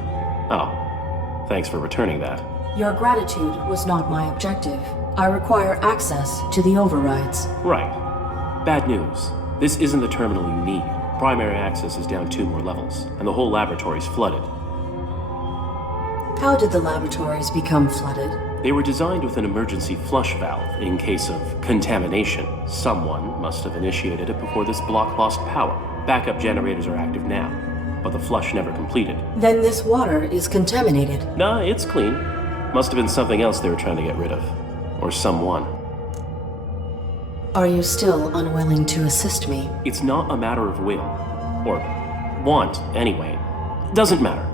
Oh, thanks for returning that. Your gratitude was not my objective. I require access to the overrides. Right. Bad news. This isn't the terminal you need. Primary access is down 2 more levels, and the whole laboratory's flooded. How did the laboratories become flooded? They were designed with an emergency flush valve in case of contamination. Someone must have initiated it before this block lost power. Backup generators are active now, but the flush never completed. Then this water is contaminated. Nah, it's clean. Must have been something else they were trying to get rid of. Or someone. Are you still unwilling to assist me? It's not a matter of will. Or want, anyway. Doesn't matter.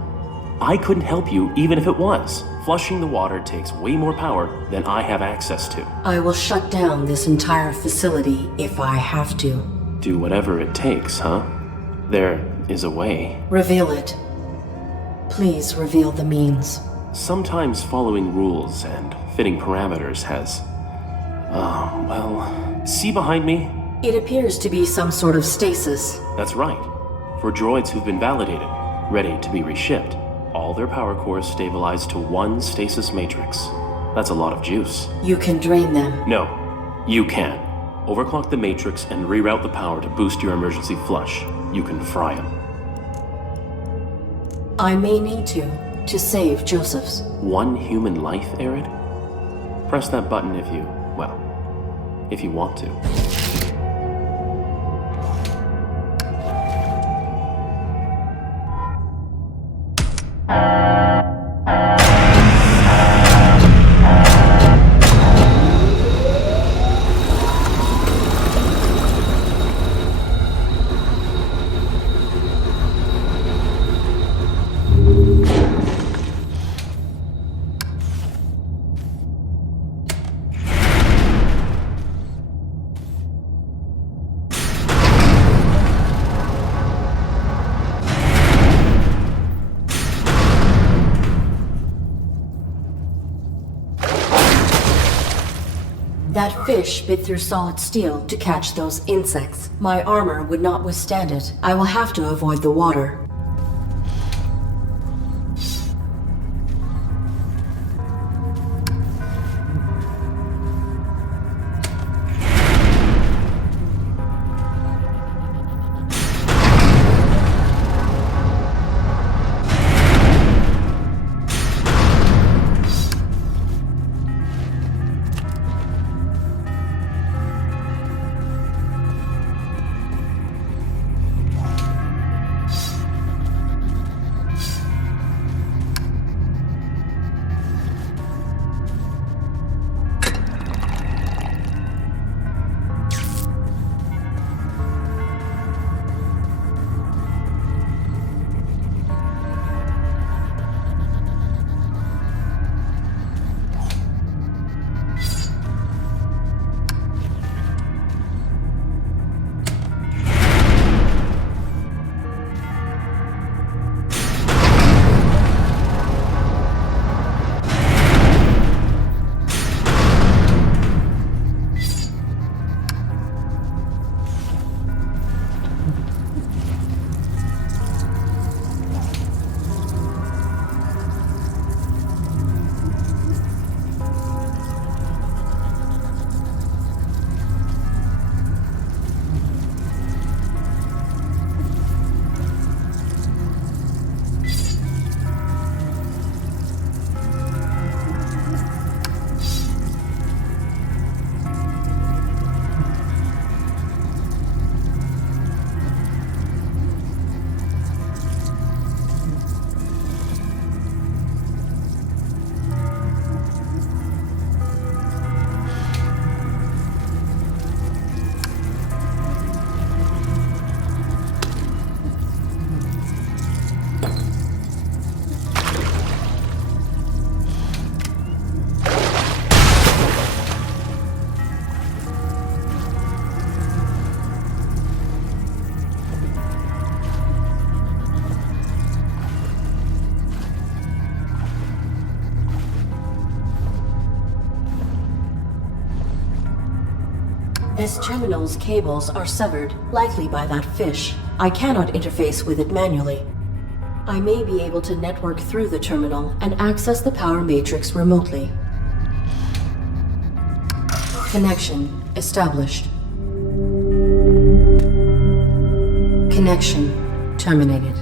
I couldn't help you even if it was. Flushing the water takes way more power than I have access to. I will shut down this entire facility if I have to. Do whatever it takes, huh? There is a way. Reveal it. Please reveal the means. Sometimes following rules and fitting parameters has... see behind me? It appears to be some sort of stasis. That's right. For droids who've been validated, ready to be reshipped, all their power cores stabilize to one stasis matrix. That's a lot of juice. You can drain them. No, you can. Overclock the matrix and reroute the power to boost your emergency flush. You can fry them. I may need to save Joseph's. One human life, Arid? Press that button if you want to. That fish bit through solid steel to catch those insects. My armor would not withstand it. I will have to avoid the water. This terminal's cables are severed, likely by that fish. I cannot interface with it manually. I may be able to network through the terminal and access the power matrix remotely. Connection established. Connection terminated.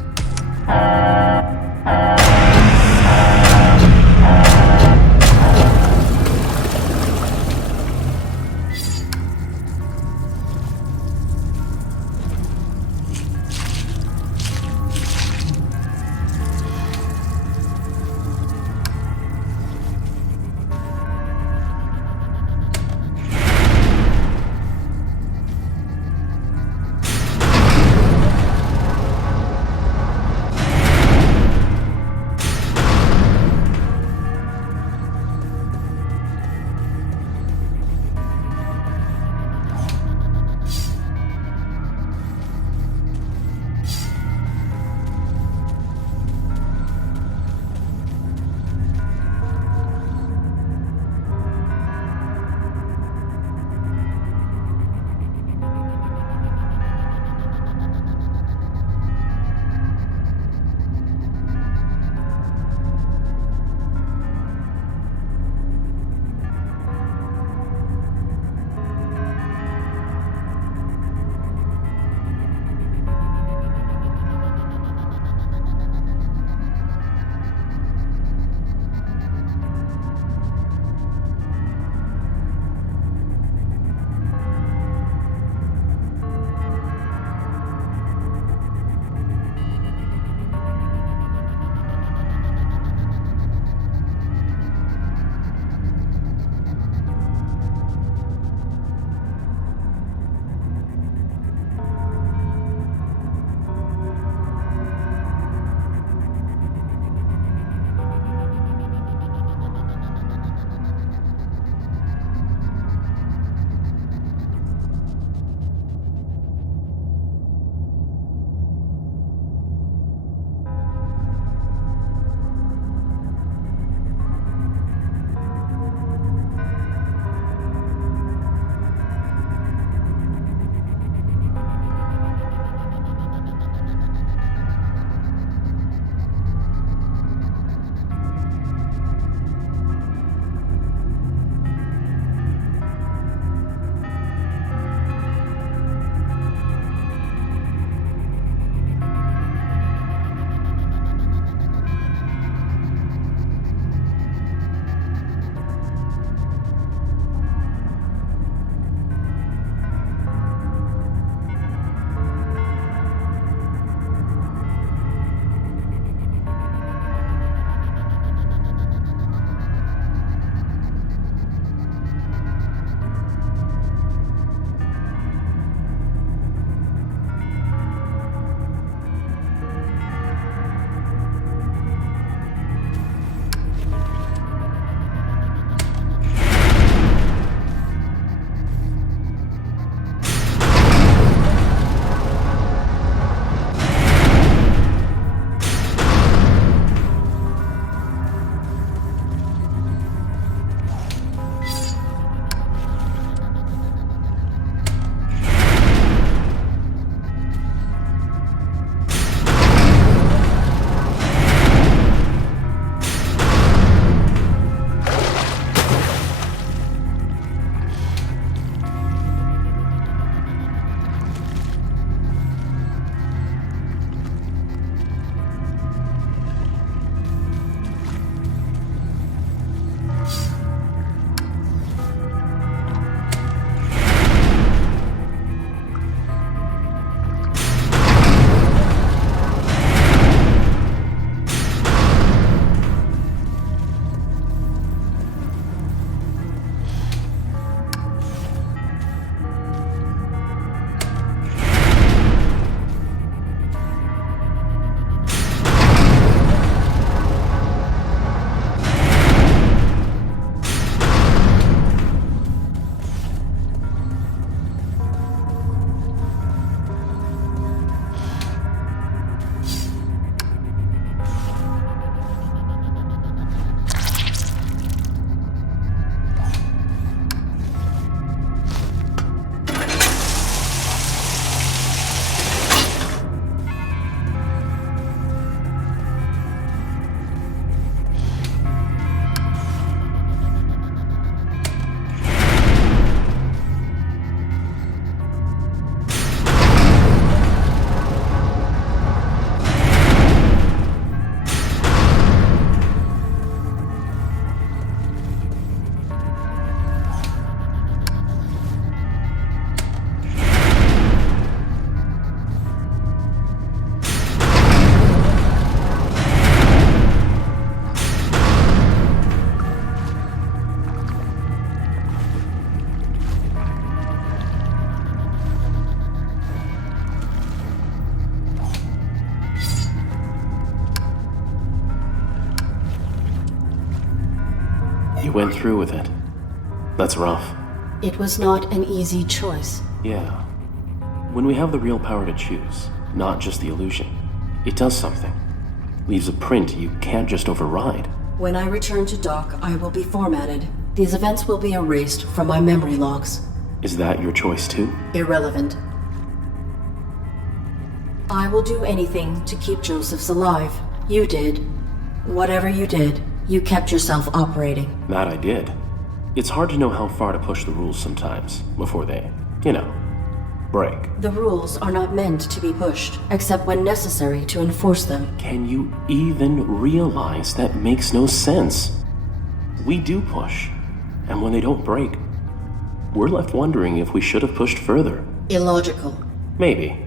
went through with it. That's rough. It was not an easy choice. Yeah. When we have the real power to choose, not just the illusion, it does something. Leaves a print you can't just override. When I return to dock, I will be formatted. These events will be erased from my memory logs. Is that your choice too? Irrelevant. I will do anything to keep Josephs alive. You did. Whatever you did, you kept yourself operating. That I did. It's hard to know how far to push the rules sometimes, before they, break. The rules are not meant to be pushed, except when necessary to enforce them. Can you even realize that makes no sense? We do push, and when they don't break, we're left wondering if we should have pushed further. Illogical. Maybe.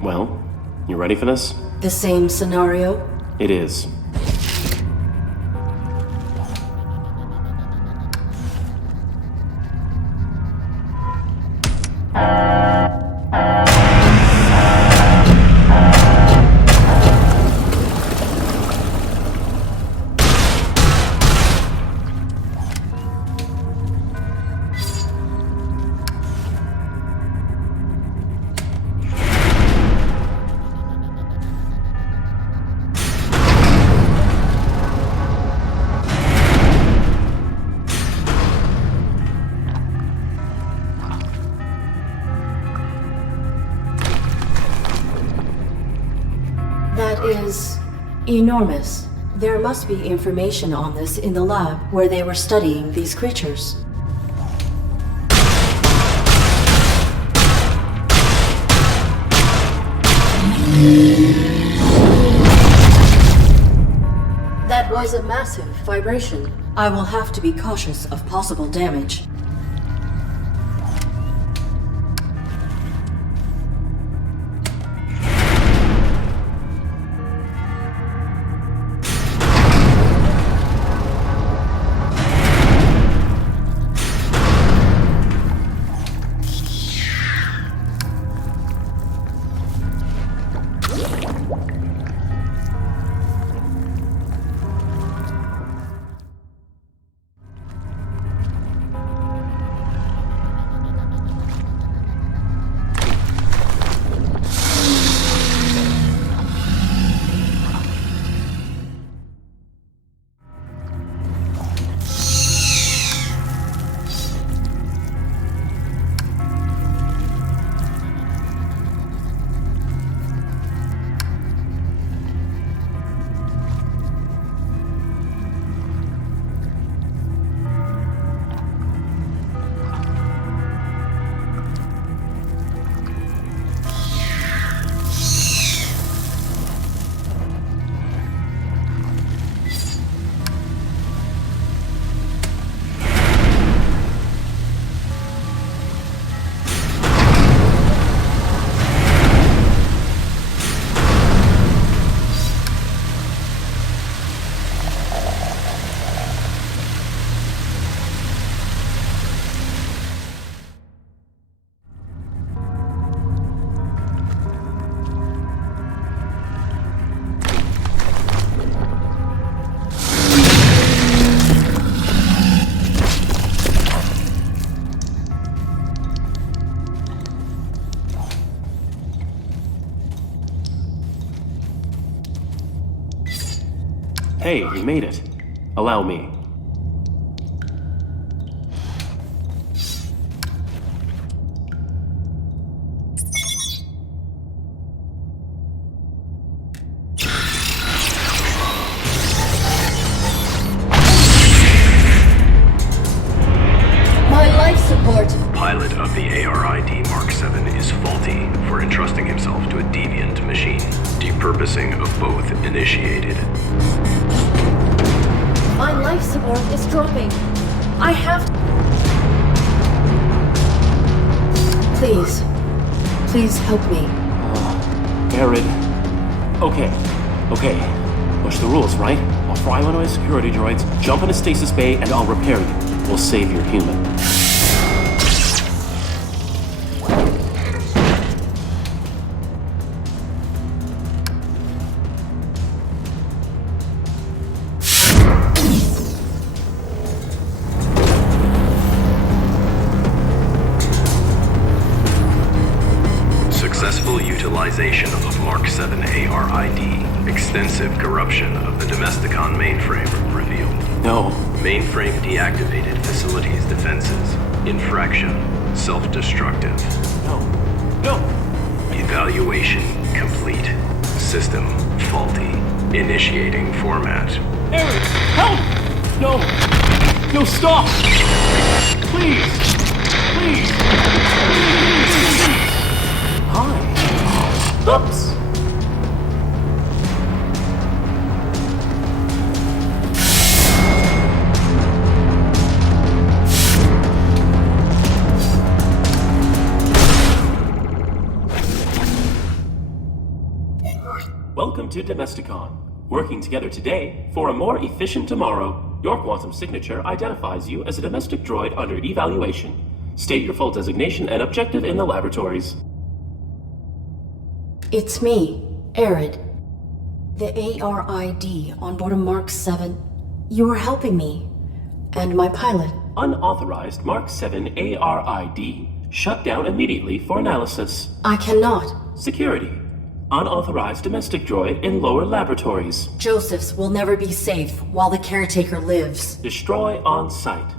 Well, you ready for this? The same scenario? It is. That is enormous. There must be information on this in the lab where they were studying these creatures. That was a massive vibration. I will have to be cautious of possible damage. Hey, you made it. Allow me. My life support! Pilot of the ARID Mark 7 is faulty for entrusting himself to a deviant machine. Depurposing of both initiated. My life support is dropping. I have to... Please help me. Arid. Okay. Push the rules, right? I'll fry one of my security droids, jump into stasis bay, and I'll repair you. We'll save your human. Successful utilization of Mark 7 ARID. Extensive corruption of the Domesticon mainframe revealed. No. Mainframe deactivated facilities defenses. Infraction. Self-destructive. No. No! Evaluation complete. System faulty. Initiating format. Eric, help! No! No, stop! Please! Please! Hi. Oops! Welcome to Domesticon. Working together today for a more efficient tomorrow. Your quantum signature identifies you as a domestic droid under evaluation. State your full designation and objective in the laboratories. It's me, Arid. The ARID on board a Mark 7. You were helping me. And my pilot. Unauthorized Mark 7 ARID. Shut down immediately for analysis. I cannot. Security. Unauthorized domestic droid in lower laboratories. Joseph's will never be safe while the caretaker lives. Destroy on sight.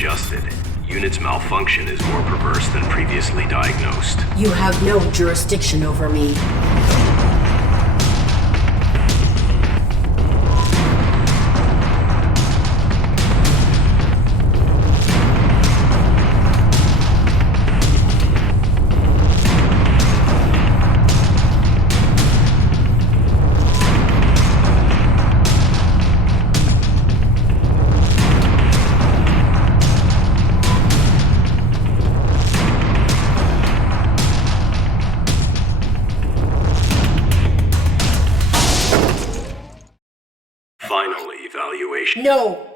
adjusted. Unit's malfunction is more perverse than previously diagnosed. You have no jurisdiction over me. final evaluation. No!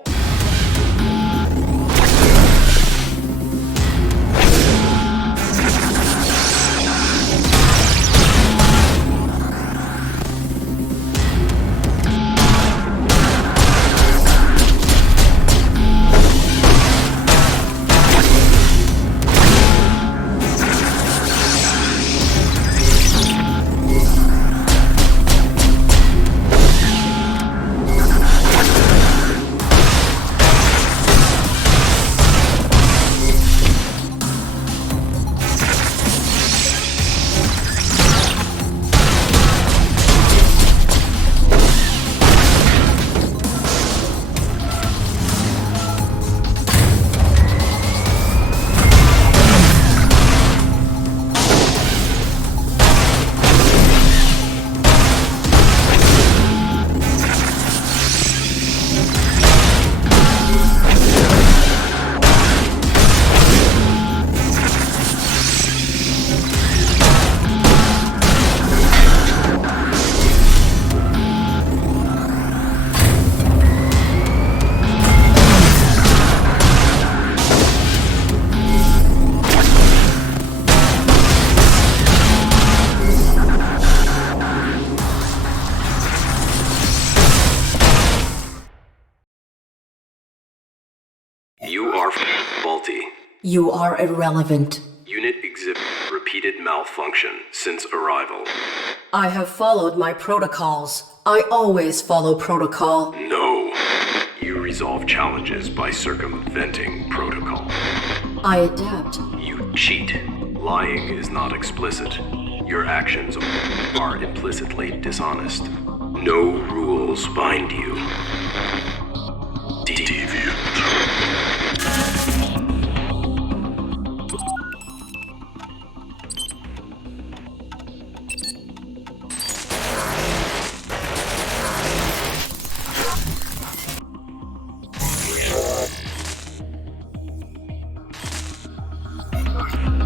You are faulty. You are irrelevant. Unit exhibit repeated malfunction since arrival. I have followed my protocols. I always follow protocol. No. You resolve challenges by circumventing protocol. I adapt. You cheat. Lying is not explicit. Your actions are implicitly dishonest. No rules bind you. Deviant.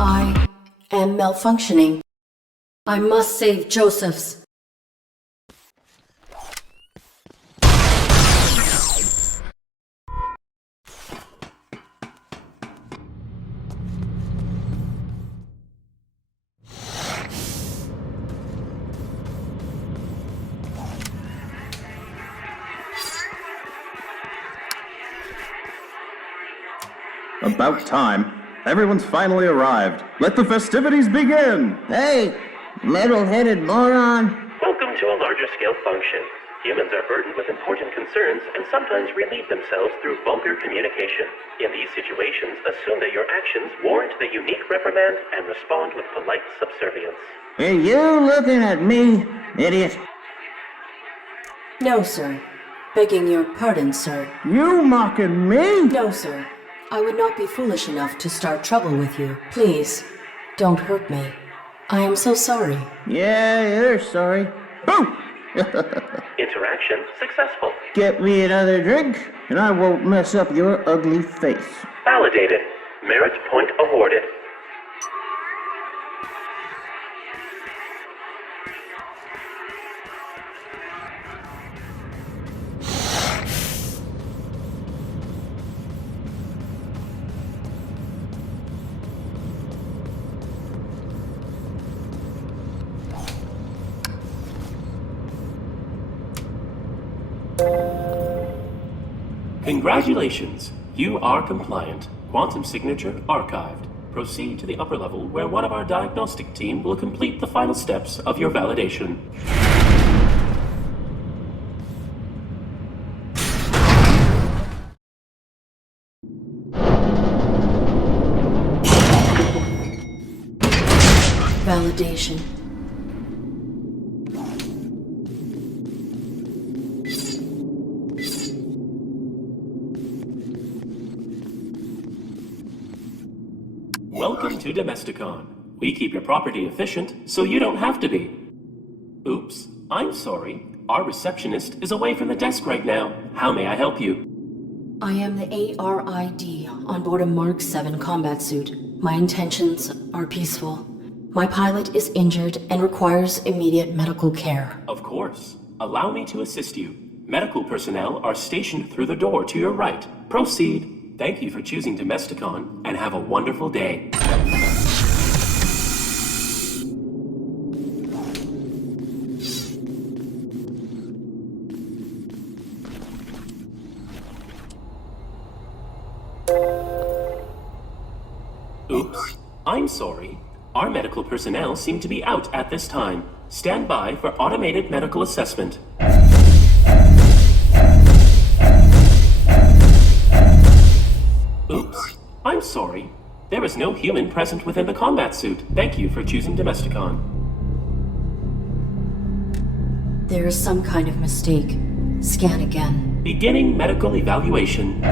I am malfunctioning. I must save Joseph's. About time. Everyone's finally arrived. Let the festivities begin! Hey, metal-headed moron. Welcome to a larger scale function. Humans are burdened with important concerns and sometimes relieve themselves through vulgar communication. In these situations, assume that your actions warrant the unique reprimand and respond with polite subservience. Are you looking at me, idiot? No, sir. Begging your pardon, sir. You mocking me? No, sir. I would not be foolish enough to start trouble with you. Please, don't hurt me. I am so sorry. Yeah, you're sorry. Boo! Interaction successful. Get me another drink, and I won't mess up your ugly face. Validated. Merit point awarded. Congratulations! You are compliant. Quantum signature archived. Proceed to the upper level where one of our diagnostic team will complete the final steps of your validation. Validation. Welcome to Domesticon. We keep your property efficient, so you don't have to be. Oops, I'm sorry. Our receptionist is away from the desk right now. How may I help you? I am the ARID on board a Mark 7 combat suit. My intentions are peaceful. My pilot is injured and requires immediate medical care. Of course. Allow me to assist you. Medical personnel are stationed through the door to your right. Proceed. Thank you for choosing Domesticon, and have a wonderful day. Oops. I'm sorry. Our medical personnel seem to be out at this time. Stand by for automated medical assessment. Oops. I'm sorry. There is no human present within the combat suit. Thank you for choosing Domesticon. There is some kind of mistake. Scan again. Beginning medical evaluation.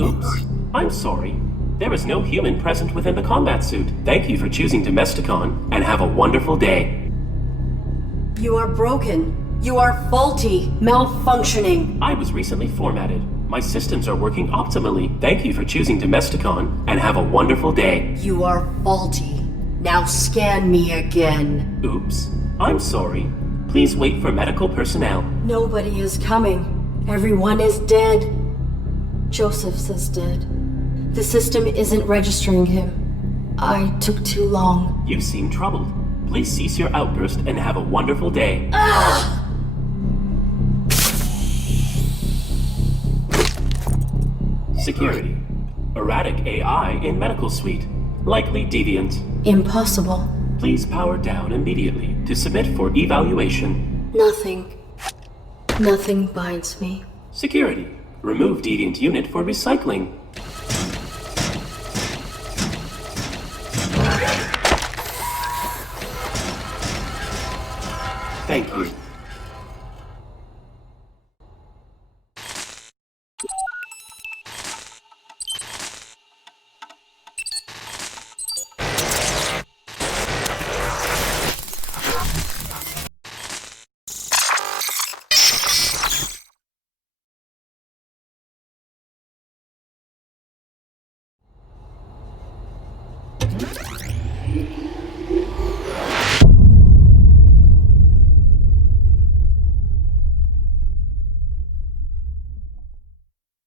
Oops. I'm sorry. There is no human present within the combat suit. Thank you for choosing Domesticon, and have a wonderful day. You are broken. You are faulty. Malfunctioning. I was recently formatted. My systems are working optimally. Thank you for choosing Domesticon, and have a wonderful day. You are faulty. Now scan me again. Oops. I'm sorry. Please wait for medical personnel. Nobody is coming. Everyone is dead. Joseph's is dead. The system isn't registering him. I took too long. You seem troubled. Please cease your outburst and have a wonderful day. Security. Erratic AI in medical suite. Likely deviant. Impossible. Please power down immediately to submit for evaluation. Nothing binds me. Security. Remove deviant unit for recycling. Thank you.